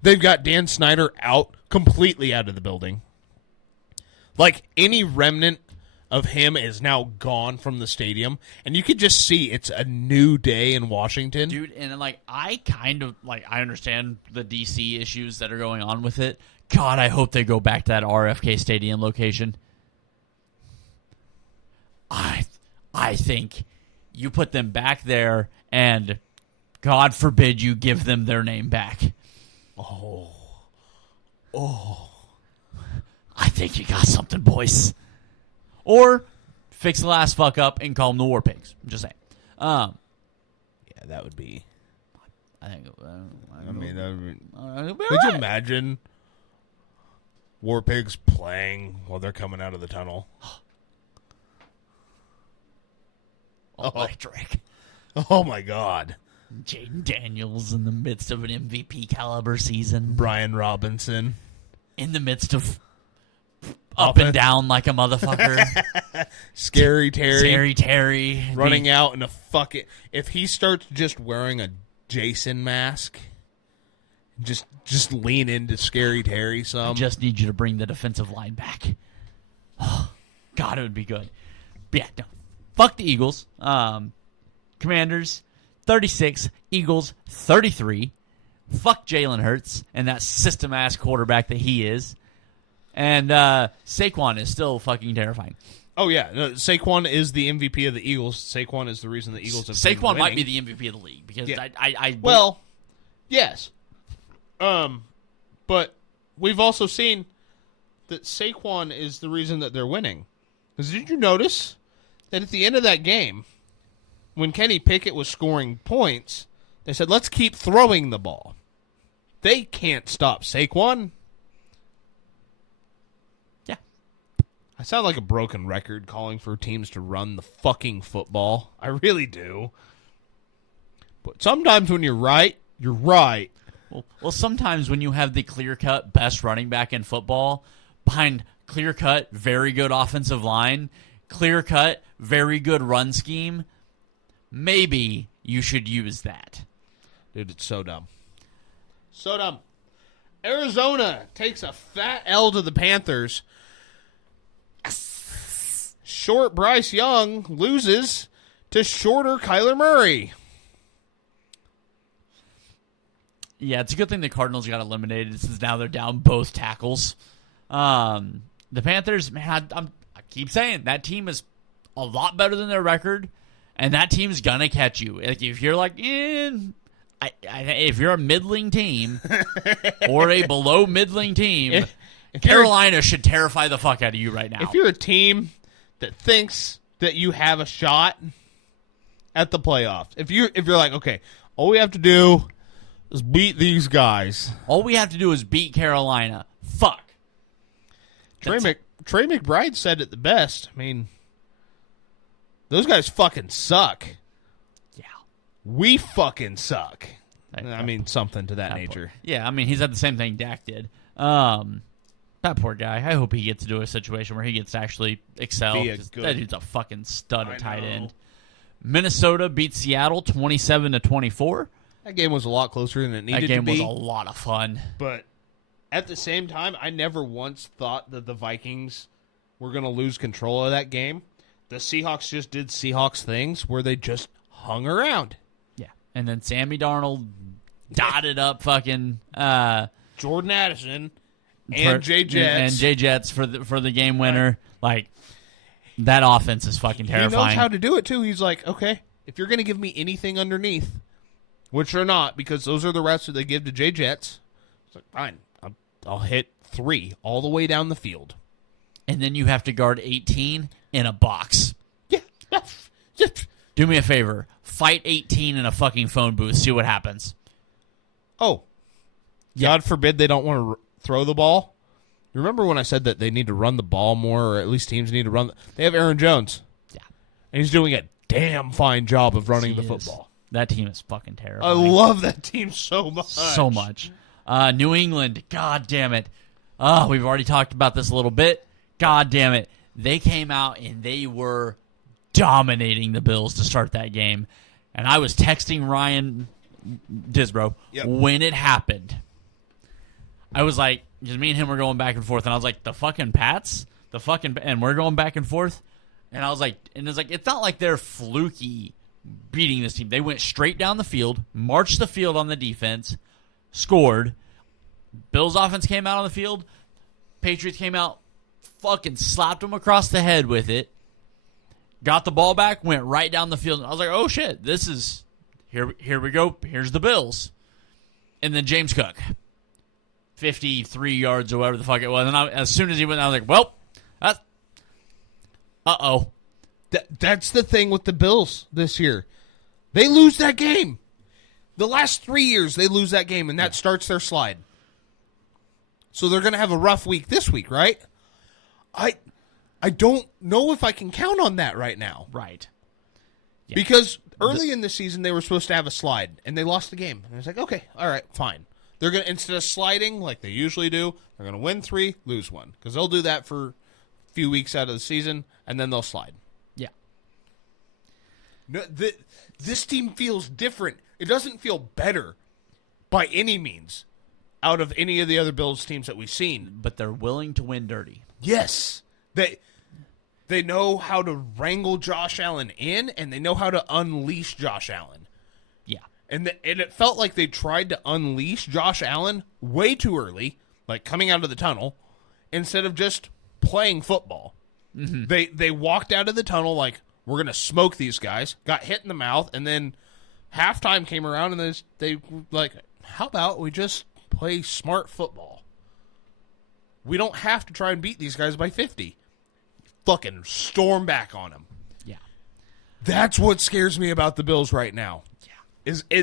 They've got Dan Snyder completely out of the building. Like, any remnant of him is now gone from the stadium, and you could just see it's a new day in Washington. Dude, and like I understand the DC issues that are going on with it, God, I hope they go back to that RFK Stadium location. I think you put them back there, and God forbid you give them their name back. Oh. I think you got something, boys. Or fix the last fuck up and call them the War Pigs. I'm just saying. Yeah, that would be. I think. Could you imagine War Pigs playing while they're coming out of the tunnel? Electric. Oh my God. Jaden Daniels in the midst of an MVP caliber season. Brian Robinson. In the midst of up and down like a motherfucker. Scary Terry. Running out in a fucking... If he starts just wearing a Jason mask, just lean into Scary Terry some. I just need you to bring the defensive line back. God, it would be good. But yeah, no. Fuck the Eagles. Commanders, 36. Eagles, 33. Fuck Jalen Hurts and that system-ass quarterback that he is. And Saquon is still fucking terrifying. Oh, yeah. No, Saquon is the MVP of the Eagles. Saquon is the reason the Eagles have been Saquon might winning. be the MVP of the league because Yeah. Well, yes. But we've also seen that Saquon is the reason that they're winning. Because did you notice that at the end of that game, when Kenny Pickett was scoring points, they said, let's keep throwing the ball. They can't stop Saquon. yeah. I sound like a broken record calling for teams to run the fucking football. I really do. But sometimes when you're right, you're right. Well, sometimes when you have the clear-cut best running back in football behind clear-cut, very good offensive line, clear-cut, very good run scheme, maybe you should use that. Dude, it's so dumb. So dumb. Arizona takes a fat L to the Panthers. Short Bryce Young loses to shorter Kyler Murray. Yeah, it's a good thing the Cardinals got eliminated since now they're down both tackles. The Panthers, man, I keep saying that team is a lot better than their record, and that team's gonna catch you. Like, if you're like, if you're a middling team or a below middling team, If Carolina should terrify the fuck out of you right now. If you're a team that thinks that you have a shot at the playoffs, if you're like, okay, all we have to do is beat these guys. All we have to do is beat Carolina. Fuck. Trey McBride said it the best. I mean, those guys fucking suck. Yeah. We fucking suck. That- I mean, something to that That nature. poor- Yeah, I mean, he's had the same thing Dak did. That poor guy. I hope he gets to do a situation where he gets to actually excel. Be a 'Cause good- That dude's a fucking stud I at tight know. end. Minnesota beat Seattle 27-24. That game was a lot closer than it needed That game to be. was a lot of fun. But at the same time, I never once thought that the Vikings were going to lose control of that game. The Seahawks just did Seahawks things where they just hung around. Yeah. And then Sammy Darnold dotted up fucking Jordan Addison and Jay Jets. and Jay Jets for the game winner. Like, that offense is fucking He terrifying. knows how to do it, too. He's like, okay, if you're going to give me anything underneath, which are not, because those are the routes that they give to Jay Jets, it's like, fine, I'll hit 3 all the way down the field. And then you have to guard 18 in a box. Yeah. Do me a favor. Fight 18 in a fucking phone booth. See what happens. Oh, Yeah. God forbid they don't want to throw the ball. You remember when I said that they need to run the ball more, or at least teams need to run? They have Aaron Jones. Yeah. And he's doing a damn fine job of running He the is. football. That team is fucking I terrifying. love that team so much. So much. New England, god damn it. We've already talked about this a little bit. God damn it. They came out and they were dominating the Bills to start that game. And I was texting Ryan Disbro when it happened. I was like, just me and him were going back and forth, and I was like, the fucking Pats? And we're going back and forth. And I was like, it's not like they're fluky beating this team. They went straight down the field, marched the field on the defense, scored, Bills offense came out on the field. Patriots came out, fucking slapped them across the head with it. Got the ball back, went right down the field. And I was like, oh shit, this is here we go. Here's the Bills. And then James Cook, 53 yards or whatever the fuck it was. And as soon as he went, I was like, well, that's uh-oh. That's the thing with the Bills this year. They lose that game. The last 3 years, they lose that game, and that starts their slide. So they're going to have a rough week this week, right? I don't know if I can count on that right now. Right. Yeah. Because early in the season, they were supposed to have a slide, and they lost the game. And I was like, okay, all right, fine. They're going to, instead of sliding like they usually do, they're going to win 3, lose 1. Because they'll do that for a few weeks out of the season, and then they'll slide. Yeah. No, this team feels different. It doesn't feel better by any means out of any of the other Bills teams that we've seen. But they're willing to win dirty. Yes. They know how to wrangle Josh Allen in, and they know how to unleash Josh Allen. Yeah. And it felt like they tried to unleash Josh Allen way too early, like coming out of the tunnel, instead of just playing football. Mm-hmm. They walked out of the tunnel like, we're going to smoke these guys, got hit in the mouth, and then halftime came around, and they like, how about we just play smart football? We don't have to try and beat these guys by 50. Fucking storm back on them. Yeah. That's what scares me about the Bills right now. Yeah.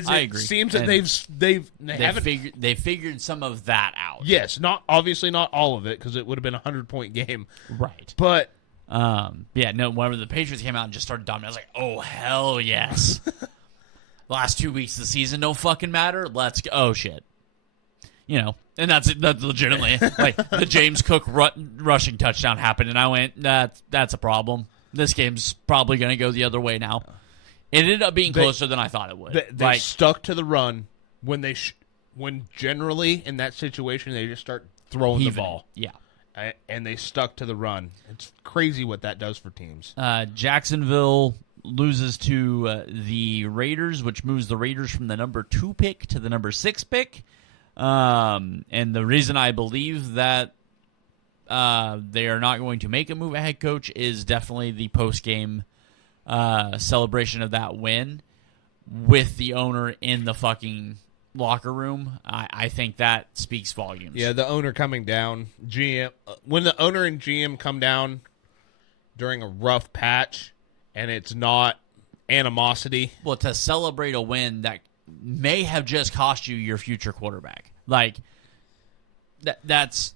I agree. Seems that they figured some of that out. Yes, obviously not all of it, because it would have been a 100-point game. Right. But whenever the Patriots came out and just started dominating, I was like, oh hell yes. Last 2 weeks of the season don't fucking matter. Let's go. Oh shit. And that's legitimately like the James Cook rushing touchdown happened, and I went, that's a problem. This game's probably going to go the other way now. It ended up being closer than I thought it would. They stuck to the run when when generally in that situation they just start throwing the ball. Yeah. And they stuck to the run. It's crazy what that does for teams. Jacksonville loses to the Raiders, which moves the Raiders from the number 2 pick to the number 6 pick. And the reason I believe that they are not going to make a move at head coach is definitely the post-game celebration of that win with the owner in the fucking locker room. I think that speaks volumes. Yeah, the owner coming down. GM when the owner and GM come down during a rough patch and it's not animosity. Well, to celebrate a win that may have just cost you your future quarterback. Like, that's...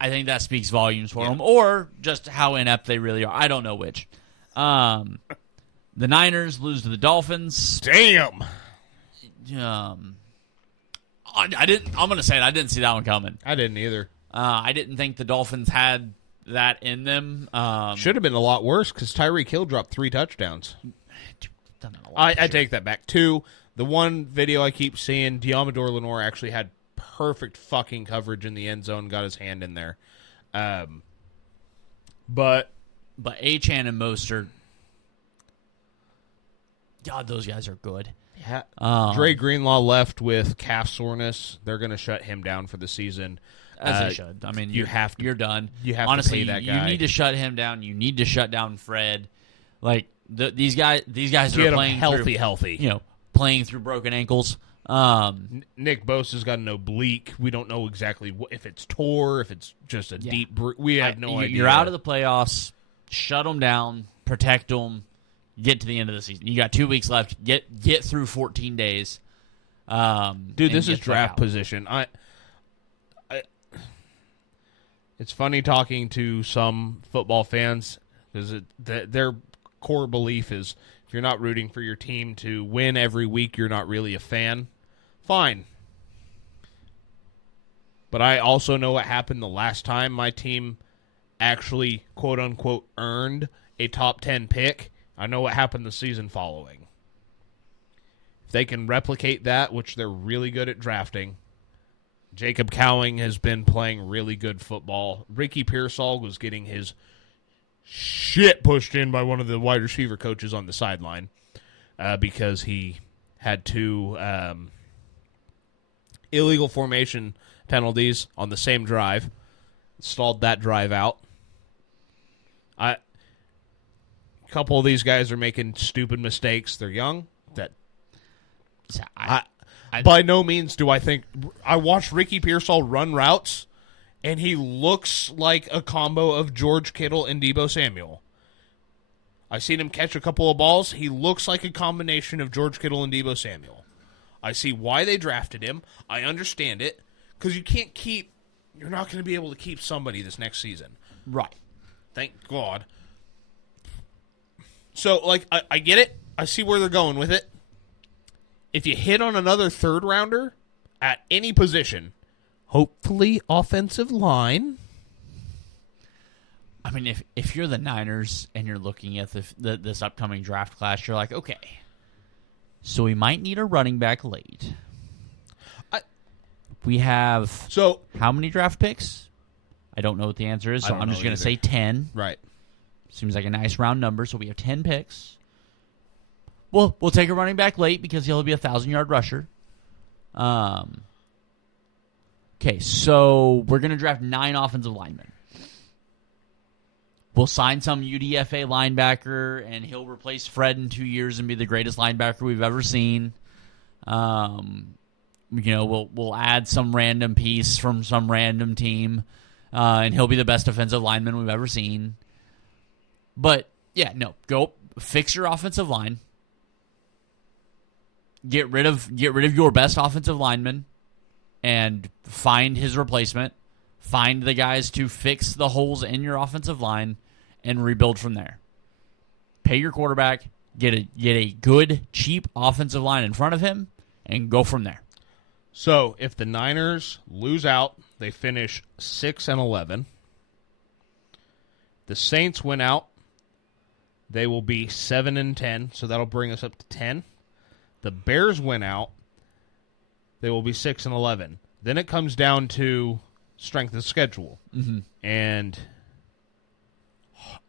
I think that speaks volumes for them, or just how inept they really are. I don't know which. The Niners lose to the Dolphins. Damn! I didn't... I'm going to say it. I didn't see that one coming. I didn't either. I didn't think the Dolphins had that in them. Should have been a lot worse, because Tyreek Hill dropped 3 touchdowns. I take that back. 2... The one video I keep seeing, Diamador Lenore actually had perfect fucking coverage in the end zone, got his hand in there. But Achane and Mostert, God, those guys are good. Yeah. Dre Greenlaw left with calf soreness. They're going to shut him down for the season. As they should. I mean, you're done. You have Honestly, to pay that guy. You need to shut him down. You need to shut down Fred. Like these guys are playing healthy. Playing through broken ankles. Nick Bosa's got an oblique. We don't know exactly if it's tore, if it's just a deep we have no idea. You're out of the playoffs. Shut them down. Protect them. Get to the end of the season. You got 2 weeks left. Get through 14 days. Dude, this is draft position. It's funny talking to some football fans because their core belief is, if you're not rooting for your team to win every week, you're not really a fan. Fine. But I also know what happened the last time my team actually, quote-unquote, earned a top 10 pick. I know what happened the season following. If they can replicate that, which they're really good at drafting, Jacob Cowing has been playing really good football. Ricky Pearsall was getting his shit pushed in by one of the wide receiver coaches on the sideline because he had 2 illegal formation penalties on the same drive. Stalled that drive out. A couple of these guys are making stupid mistakes. They're young. By no means do I think... I watched Ricky Pearsall run routes, and he looks like a combo of George Kittle and Deebo Samuel. I've seen him catch a couple of balls. He looks like a combination of George Kittle and Deebo Samuel. I see why they drafted him. I understand it. Because you're not going to be able to keep somebody this next season. Right. Thank God. So, I get it. I see where they're going with it. If you hit on another third rounder at any position, hopefully offensive line. I mean, if you're the Niners and you're looking at this upcoming draft class, you're like, okay, so we might need a running back late. We have how many draft picks? I don't know what the answer is, so I'm just going to say 10. Right. Seems like a nice round number, so we have 10 picks. We'll take a running back late because he'll be a 1,000-yard rusher. Okay, so we're going to draft 9 offensive linemen. We'll sign some UDFA linebacker, and he'll replace Fred in 2 years and be the greatest linebacker we've ever seen. We'll add some random piece from some random team, and he'll be the best defensive lineman we've ever seen. But yeah, no, go fix your offensive line. Get rid of your best offensive lineman, and find his replacement. Find the guys to fix the holes in your offensive line, and rebuild from there. Pay your quarterback, get a good, cheap offensive line in front of him, and go from there. So if the Niners lose out, they finish 6-11. The Saints win out, they will be 7-10. So that'll bring us up to 10. The Bears win out, they will be 6-11. Then it comes down to strength of schedule, and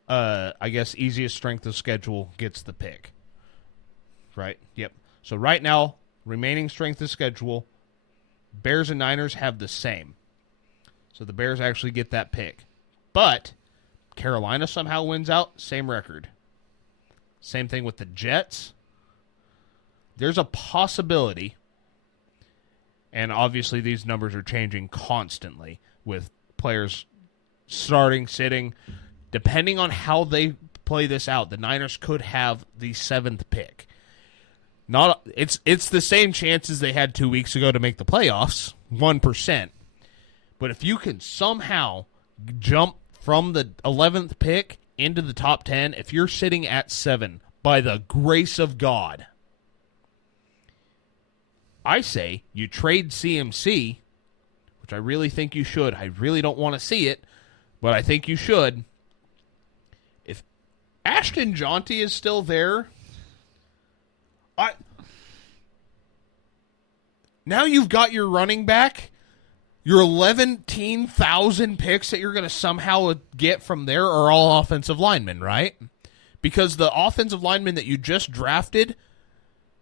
I guess easiest strength of schedule gets the pick. Right? Yep. So right now, remaining strength of schedule, Bears and Niners have the same. So the Bears actually get that pick. But Carolina somehow wins out, same record. Same thing with the Jets. There's a possibility, and obviously these numbers are changing constantly with players starting, sitting. Depending on how they play this out, the Niners could have the 7th pick. It's the same chances they had 2 weeks ago to make the playoffs, 1%. But if you can somehow jump from the 11th pick into the top 10, if you're sitting at 7, by the grace of God, I say you trade CMC, which I really think you should. I really don't want to see it, but I think you should. If Ashton Jaunty is still there, now you've got your running back, your 11,000 picks that you're going to somehow get from there are all offensive linemen, right? Because the offensive lineman that you just drafted,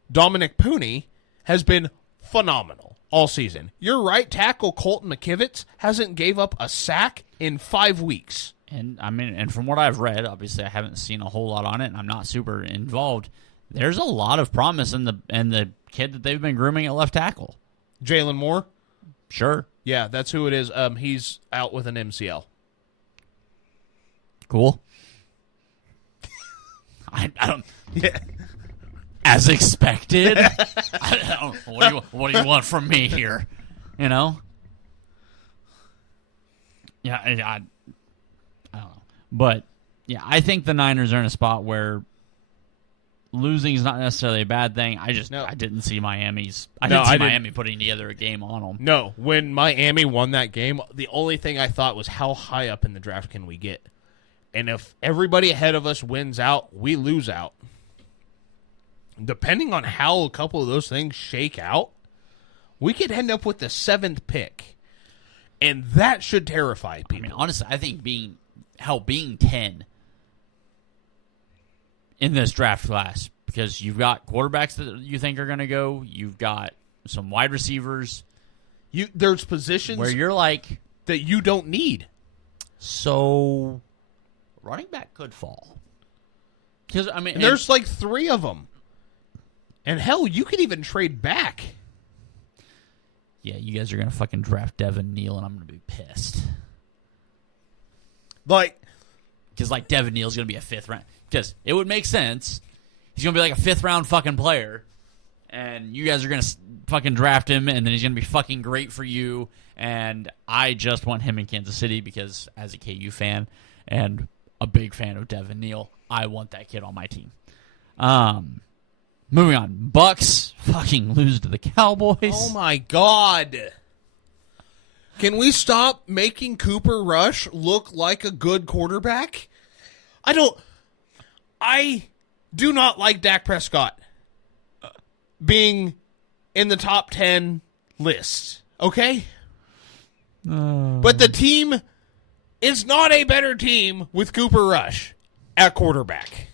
Dominic Pooney, has been phenomenal all season. Your right tackle, Colton McKivitz, hasn't gave up a sack in 5 weeks. And and from what I've read, obviously I haven't seen a whole lot on it, and I'm not super involved. There's a lot of promise in the kid that they've been grooming at left tackle. Jalen Moore? Sure. Yeah, that's who it is. He's out with an MCL. Cool. I don't... Yeah. As expected. I don't, what do you want from me here? You know? Yeah, I don't know. But, yeah, I think the Niners are in a spot where losing is not necessarily a bad thing. I didn't see Miami putting together a game on them. No, when Miami won that game, the only thing I thought was how high up in the draft can we get? And if everybody ahead of us wins out, we lose out. Depending on how a couple of those things shake out, we could end up with the 7th pick. And that should terrify people. I mean, honestly, I think being 10 in this draft class, because you've got quarterbacks that you think are going to go, you've got some wide receivers, There's positions where you're like, that you don't need. so running back could fall. Because I mean, And there's like 3 of them. And hell, you could even trade back. yeah, you guys are gonna fucking draft Devin Neal, and I'm gonna be pissed. Like, Because like Devin Neal's gonna be a 5th round. Because it would make sense. He's gonna be like a 5th round fucking player, and you guys are gonna fucking draft him, and then he's gonna be fucking great for you. And I just want him in Kansas City because, as a KU fan and a big fan of Devin Neal, I want that kid on my team. Moving on, Bucks fucking lose to the Cowboys. oh my God. Can we stop making Cooper Rush look like a good quarterback? I do not like Dak Prescott being in the top 10 list, okay? But the team is not a better team with Cooper Rush at quarterback.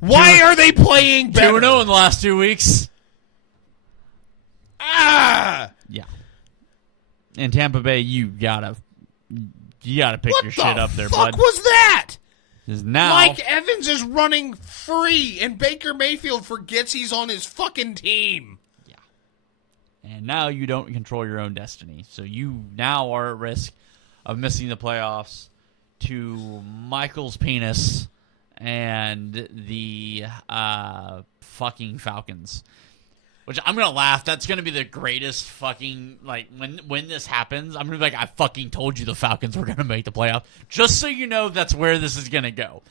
Why are they playing better? 2-0 in the last 2 weeks. Ah! Yeah. In Tampa Bay, you gotta pick What your the shit up there, fuck bud. was that? 'Cause now, Mike Evans is running free, and Baker Mayfield forgets he's on his fucking team. and now you don't control your own destiny. So you now are at risk of missing the playoffs to Michael's penis and the fucking Falcons. Which I'm going to laugh. That's going to be the greatest fucking, like, when this happens, I'm going to be like, I fucking told you the Falcons were going to make the playoff. Just so you know that's where this is going to go.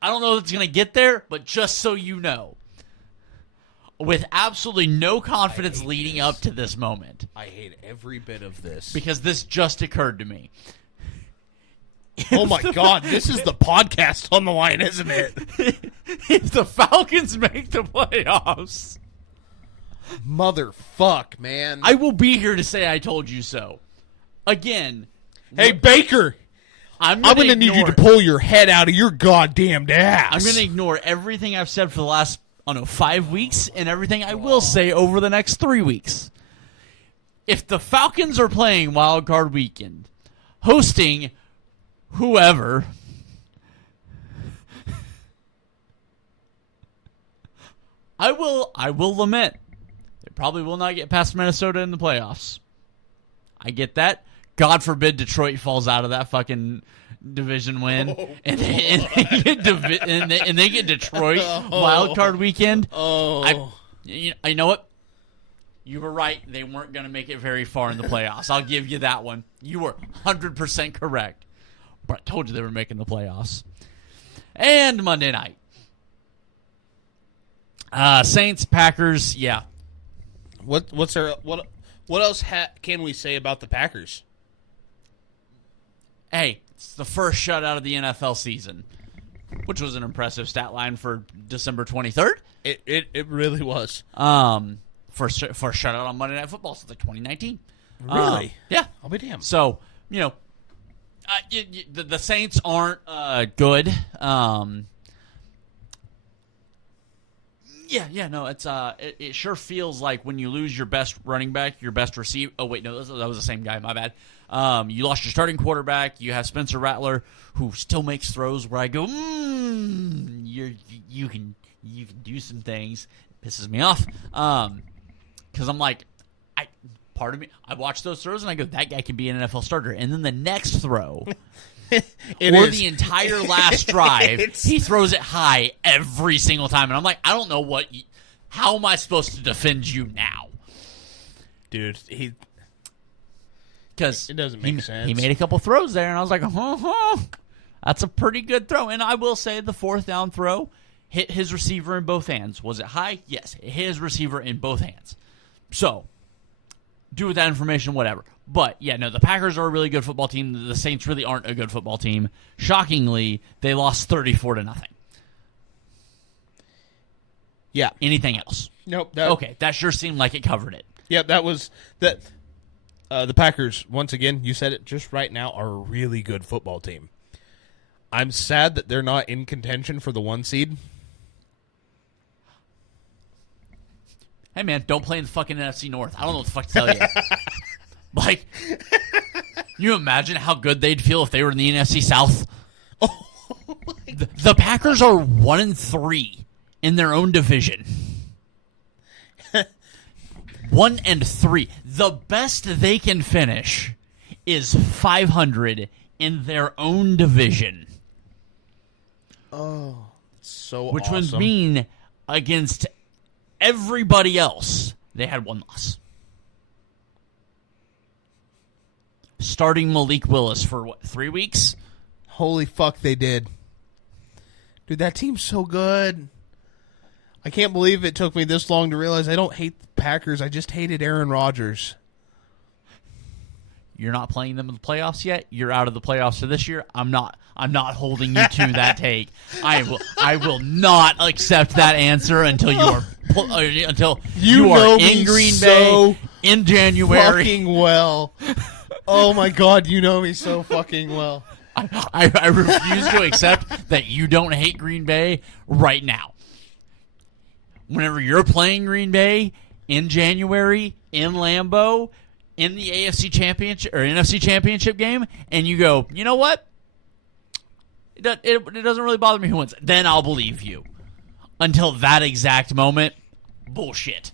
I don't know if it's going to get there, but just so you know. With absolutely no confidence leading up to this moment. I hate every bit of this. Because this just occurred to me. Oh my God, this is the podcast on the line, isn't it? If the Falcons make the playoffs, Motherfuck, man. I will be here to say I told you so. Again, Hey, Baker, I'm I'm going going to need you to pull your head out of your goddamn ass. I'm going to ignore everything I've said for the last, 5 weeks and everything I will say over the next 3 weeks. If the Falcons are playing Wild Card Weekend, hosting whoever, I will lament. They probably will not get past Minnesota in the playoffs. I get that. God forbid Detroit falls out of that fucking division win, and they get Detroit Wild Card Weekend. You know what? You were right. They weren't going to make it very far in the playoffs. I'll give you that one. You were 100% correct. But I told you they were making the playoffs. And Monday night. Saints, Packers, yeah. What else can we say about the Packers? Hey, it's the first shutout of the NFL season, which was an impressive stat line for December 23rd. It really was. First shutout on Monday Night Football since like 2019. Really? Yeah. I'll be damned. So, the Saints aren't good. It sure feels like when you lose your best running back, your best receiver. Oh wait, no, that was the same guy. My bad. You lost your starting quarterback. You have Spencer Rattler, who still makes throws where I go, you can do some things. It pisses me off, because I'm like, part of me, I watch those throws and I go, that guy can be an NFL starter. And then the next throw, the entire last drive, he throws it high every single time. And I'm like, I don't know how am I supposed to defend you now? Dude, because it doesn't make sense. He made a couple throws there, and I was like, that's a pretty good throw. And I will say the fourth down throw hit his receiver in both hands. Was it high? Yes, it hit his receiver in both hands. So, do with that information whatever. But, yeah, no, the Packers are a really good football team. The Saints really aren't a good football team. Shockingly, they lost 34-0. Yeah. Anything else? Nope. Okay, that sure seemed like it covered it. Yep, that was that. The Packers, once again, you said it just right now, are a really good football team. I'm sad that they're not in contention for the 1 seed. Hey, man, don't play in the fucking NFC North. I don't know what the fuck to tell you. Like, you imagine how good they'd feel if they were in the NFC South? Oh, The Packers are 1-3 in their own division. 1-3. The best they can finish is 500 in their own division. oh, so Which awesome. would mean against everybody else, they had one loss. Starting Malik Willis for, 3 weeks? Holy fuck, they did. Dude, that team's so good. I can't believe it took me this long to realize I don't hate the Packers. I just hated Aaron Rodgers. You're not playing them in the playoffs yet. You're out of the playoffs for this year. I'm not holding you to that take. I will not accept that answer until you are you are know in me Green so Bay in January. Fucking well. Oh my God, you know me so fucking well. I refuse to accept that you don't hate Green Bay right now. Whenever you're playing Green Bay in January in Lambeau in the AFC Championship or NFC Championship game, and you go, you know what? It doesn't really bother me who wins. Then I'll believe you. Until that exact moment, bullshit.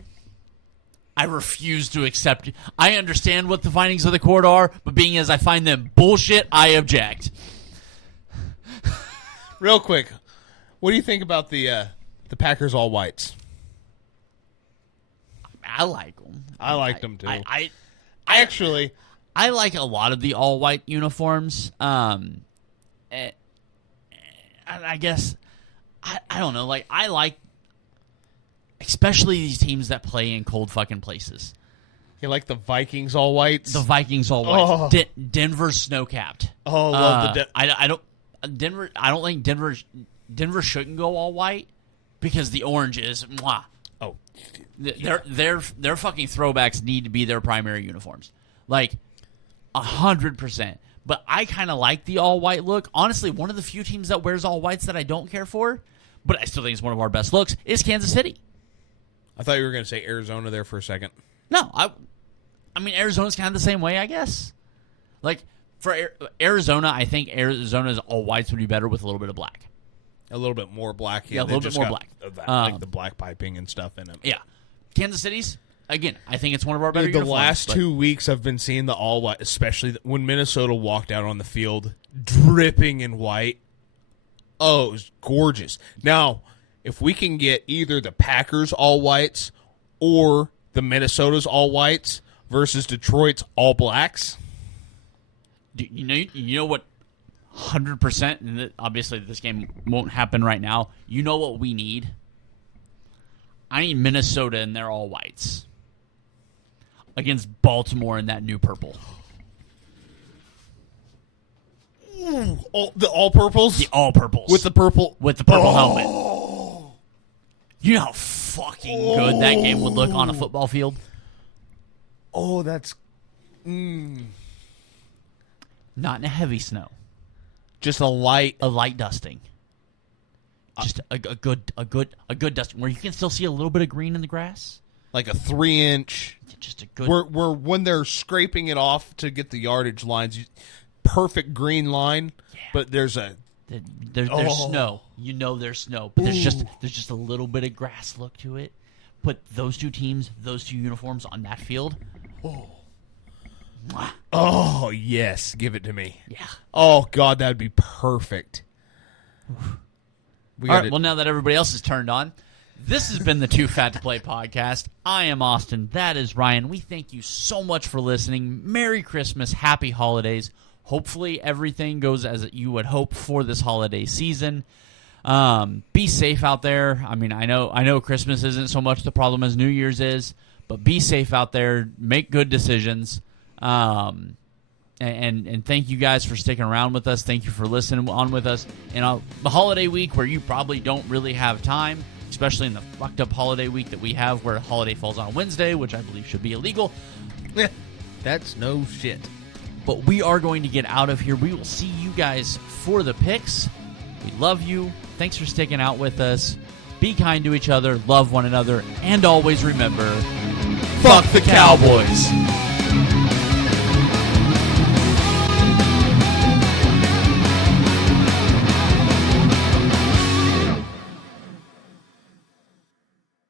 I refuse to accept. I understand what the findings of the court are, but being as I find them bullshit, I object. Real quick, what do you think about the Packers all whites? I like them. I like them too. I Actually, like a lot of the all white uniforms. I guess I don't know. Like I like, especially these teams that play in cold fucking places. you like the Vikings all whites? The Vikings all white. Oh. Denver's snow capped. Oh, love the I don't Denver. I don't think Denver shouldn't go all white because the orange is mwah. Oh, Their fucking throwbacks need to be their primary uniforms, like 100%. But I kind of like the all white look. Honestly, one of the few teams that wears all whites that I don't care for, but I still think it's one of our best looks, is Kansas City. I thought you were going to say Arizona there for a second. No, I mean Arizona's kind of the same way, I guess. Like for Arizona, I think Arizona's all whites would be better with a little bit of black. A little bit more black. Yeah, a little bit more black. Like the black piping and stuff in it. Yeah, Kansas City's again. I think it's one of our better. Dude, the uniforms, last but 2 weeks I've been seeing the all white, especially when Minnesota walked out on the field dripping in white. Oh, it was gorgeous. Now, if we can get either the Packers all whites or the Minnesota's all whites versus Detroit's all blacks. You know what? 100%. And obviously, this game won't happen right now. You know what we need? I need Minnesota in their all whites against Baltimore in that new purple. The all purples? The all purples With the purple helmet. You know how fucking good that game would look on a football field? Oh, that's Not in a heavy snow. just a light. A light dusting. Just a good dusting where you can still see a little bit of green in the grass. Like a 3-inch. Just a good. Where when they're scraping it off to get the yardage lines, perfect green line, but there's snow. You know there's snow, but there's just a little bit of grass look to it. Put those two teams, those two uniforms on that field. Mwah. Oh, yes, give it to me. Yeah. Oh God, that'd be perfect. All right. Well, now that everybody else is turned on, this has been the Too Fat to Play podcast. I am Austin. That is Ryan. We thank you so much for listening. Merry Christmas. Happy holidays. Hopefully everything goes as you would hope for this holiday season. Be safe out there. I mean, I know Christmas isn't so much the problem as New Year's is, but be safe out there. Make good decisions. And thank you guys for sticking around with us. Thank you for listening on with us in the holiday week where you probably don't really have time, especially in the fucked up holiday week that we have where holiday falls on a Wednesday, which I believe should be illegal. That's no shit. But we are going to get out of here. We will see you guys for the picks. We love you. Thanks for sticking out with us. be kind to each other, love one another, and always remember, fuck the Cowboys.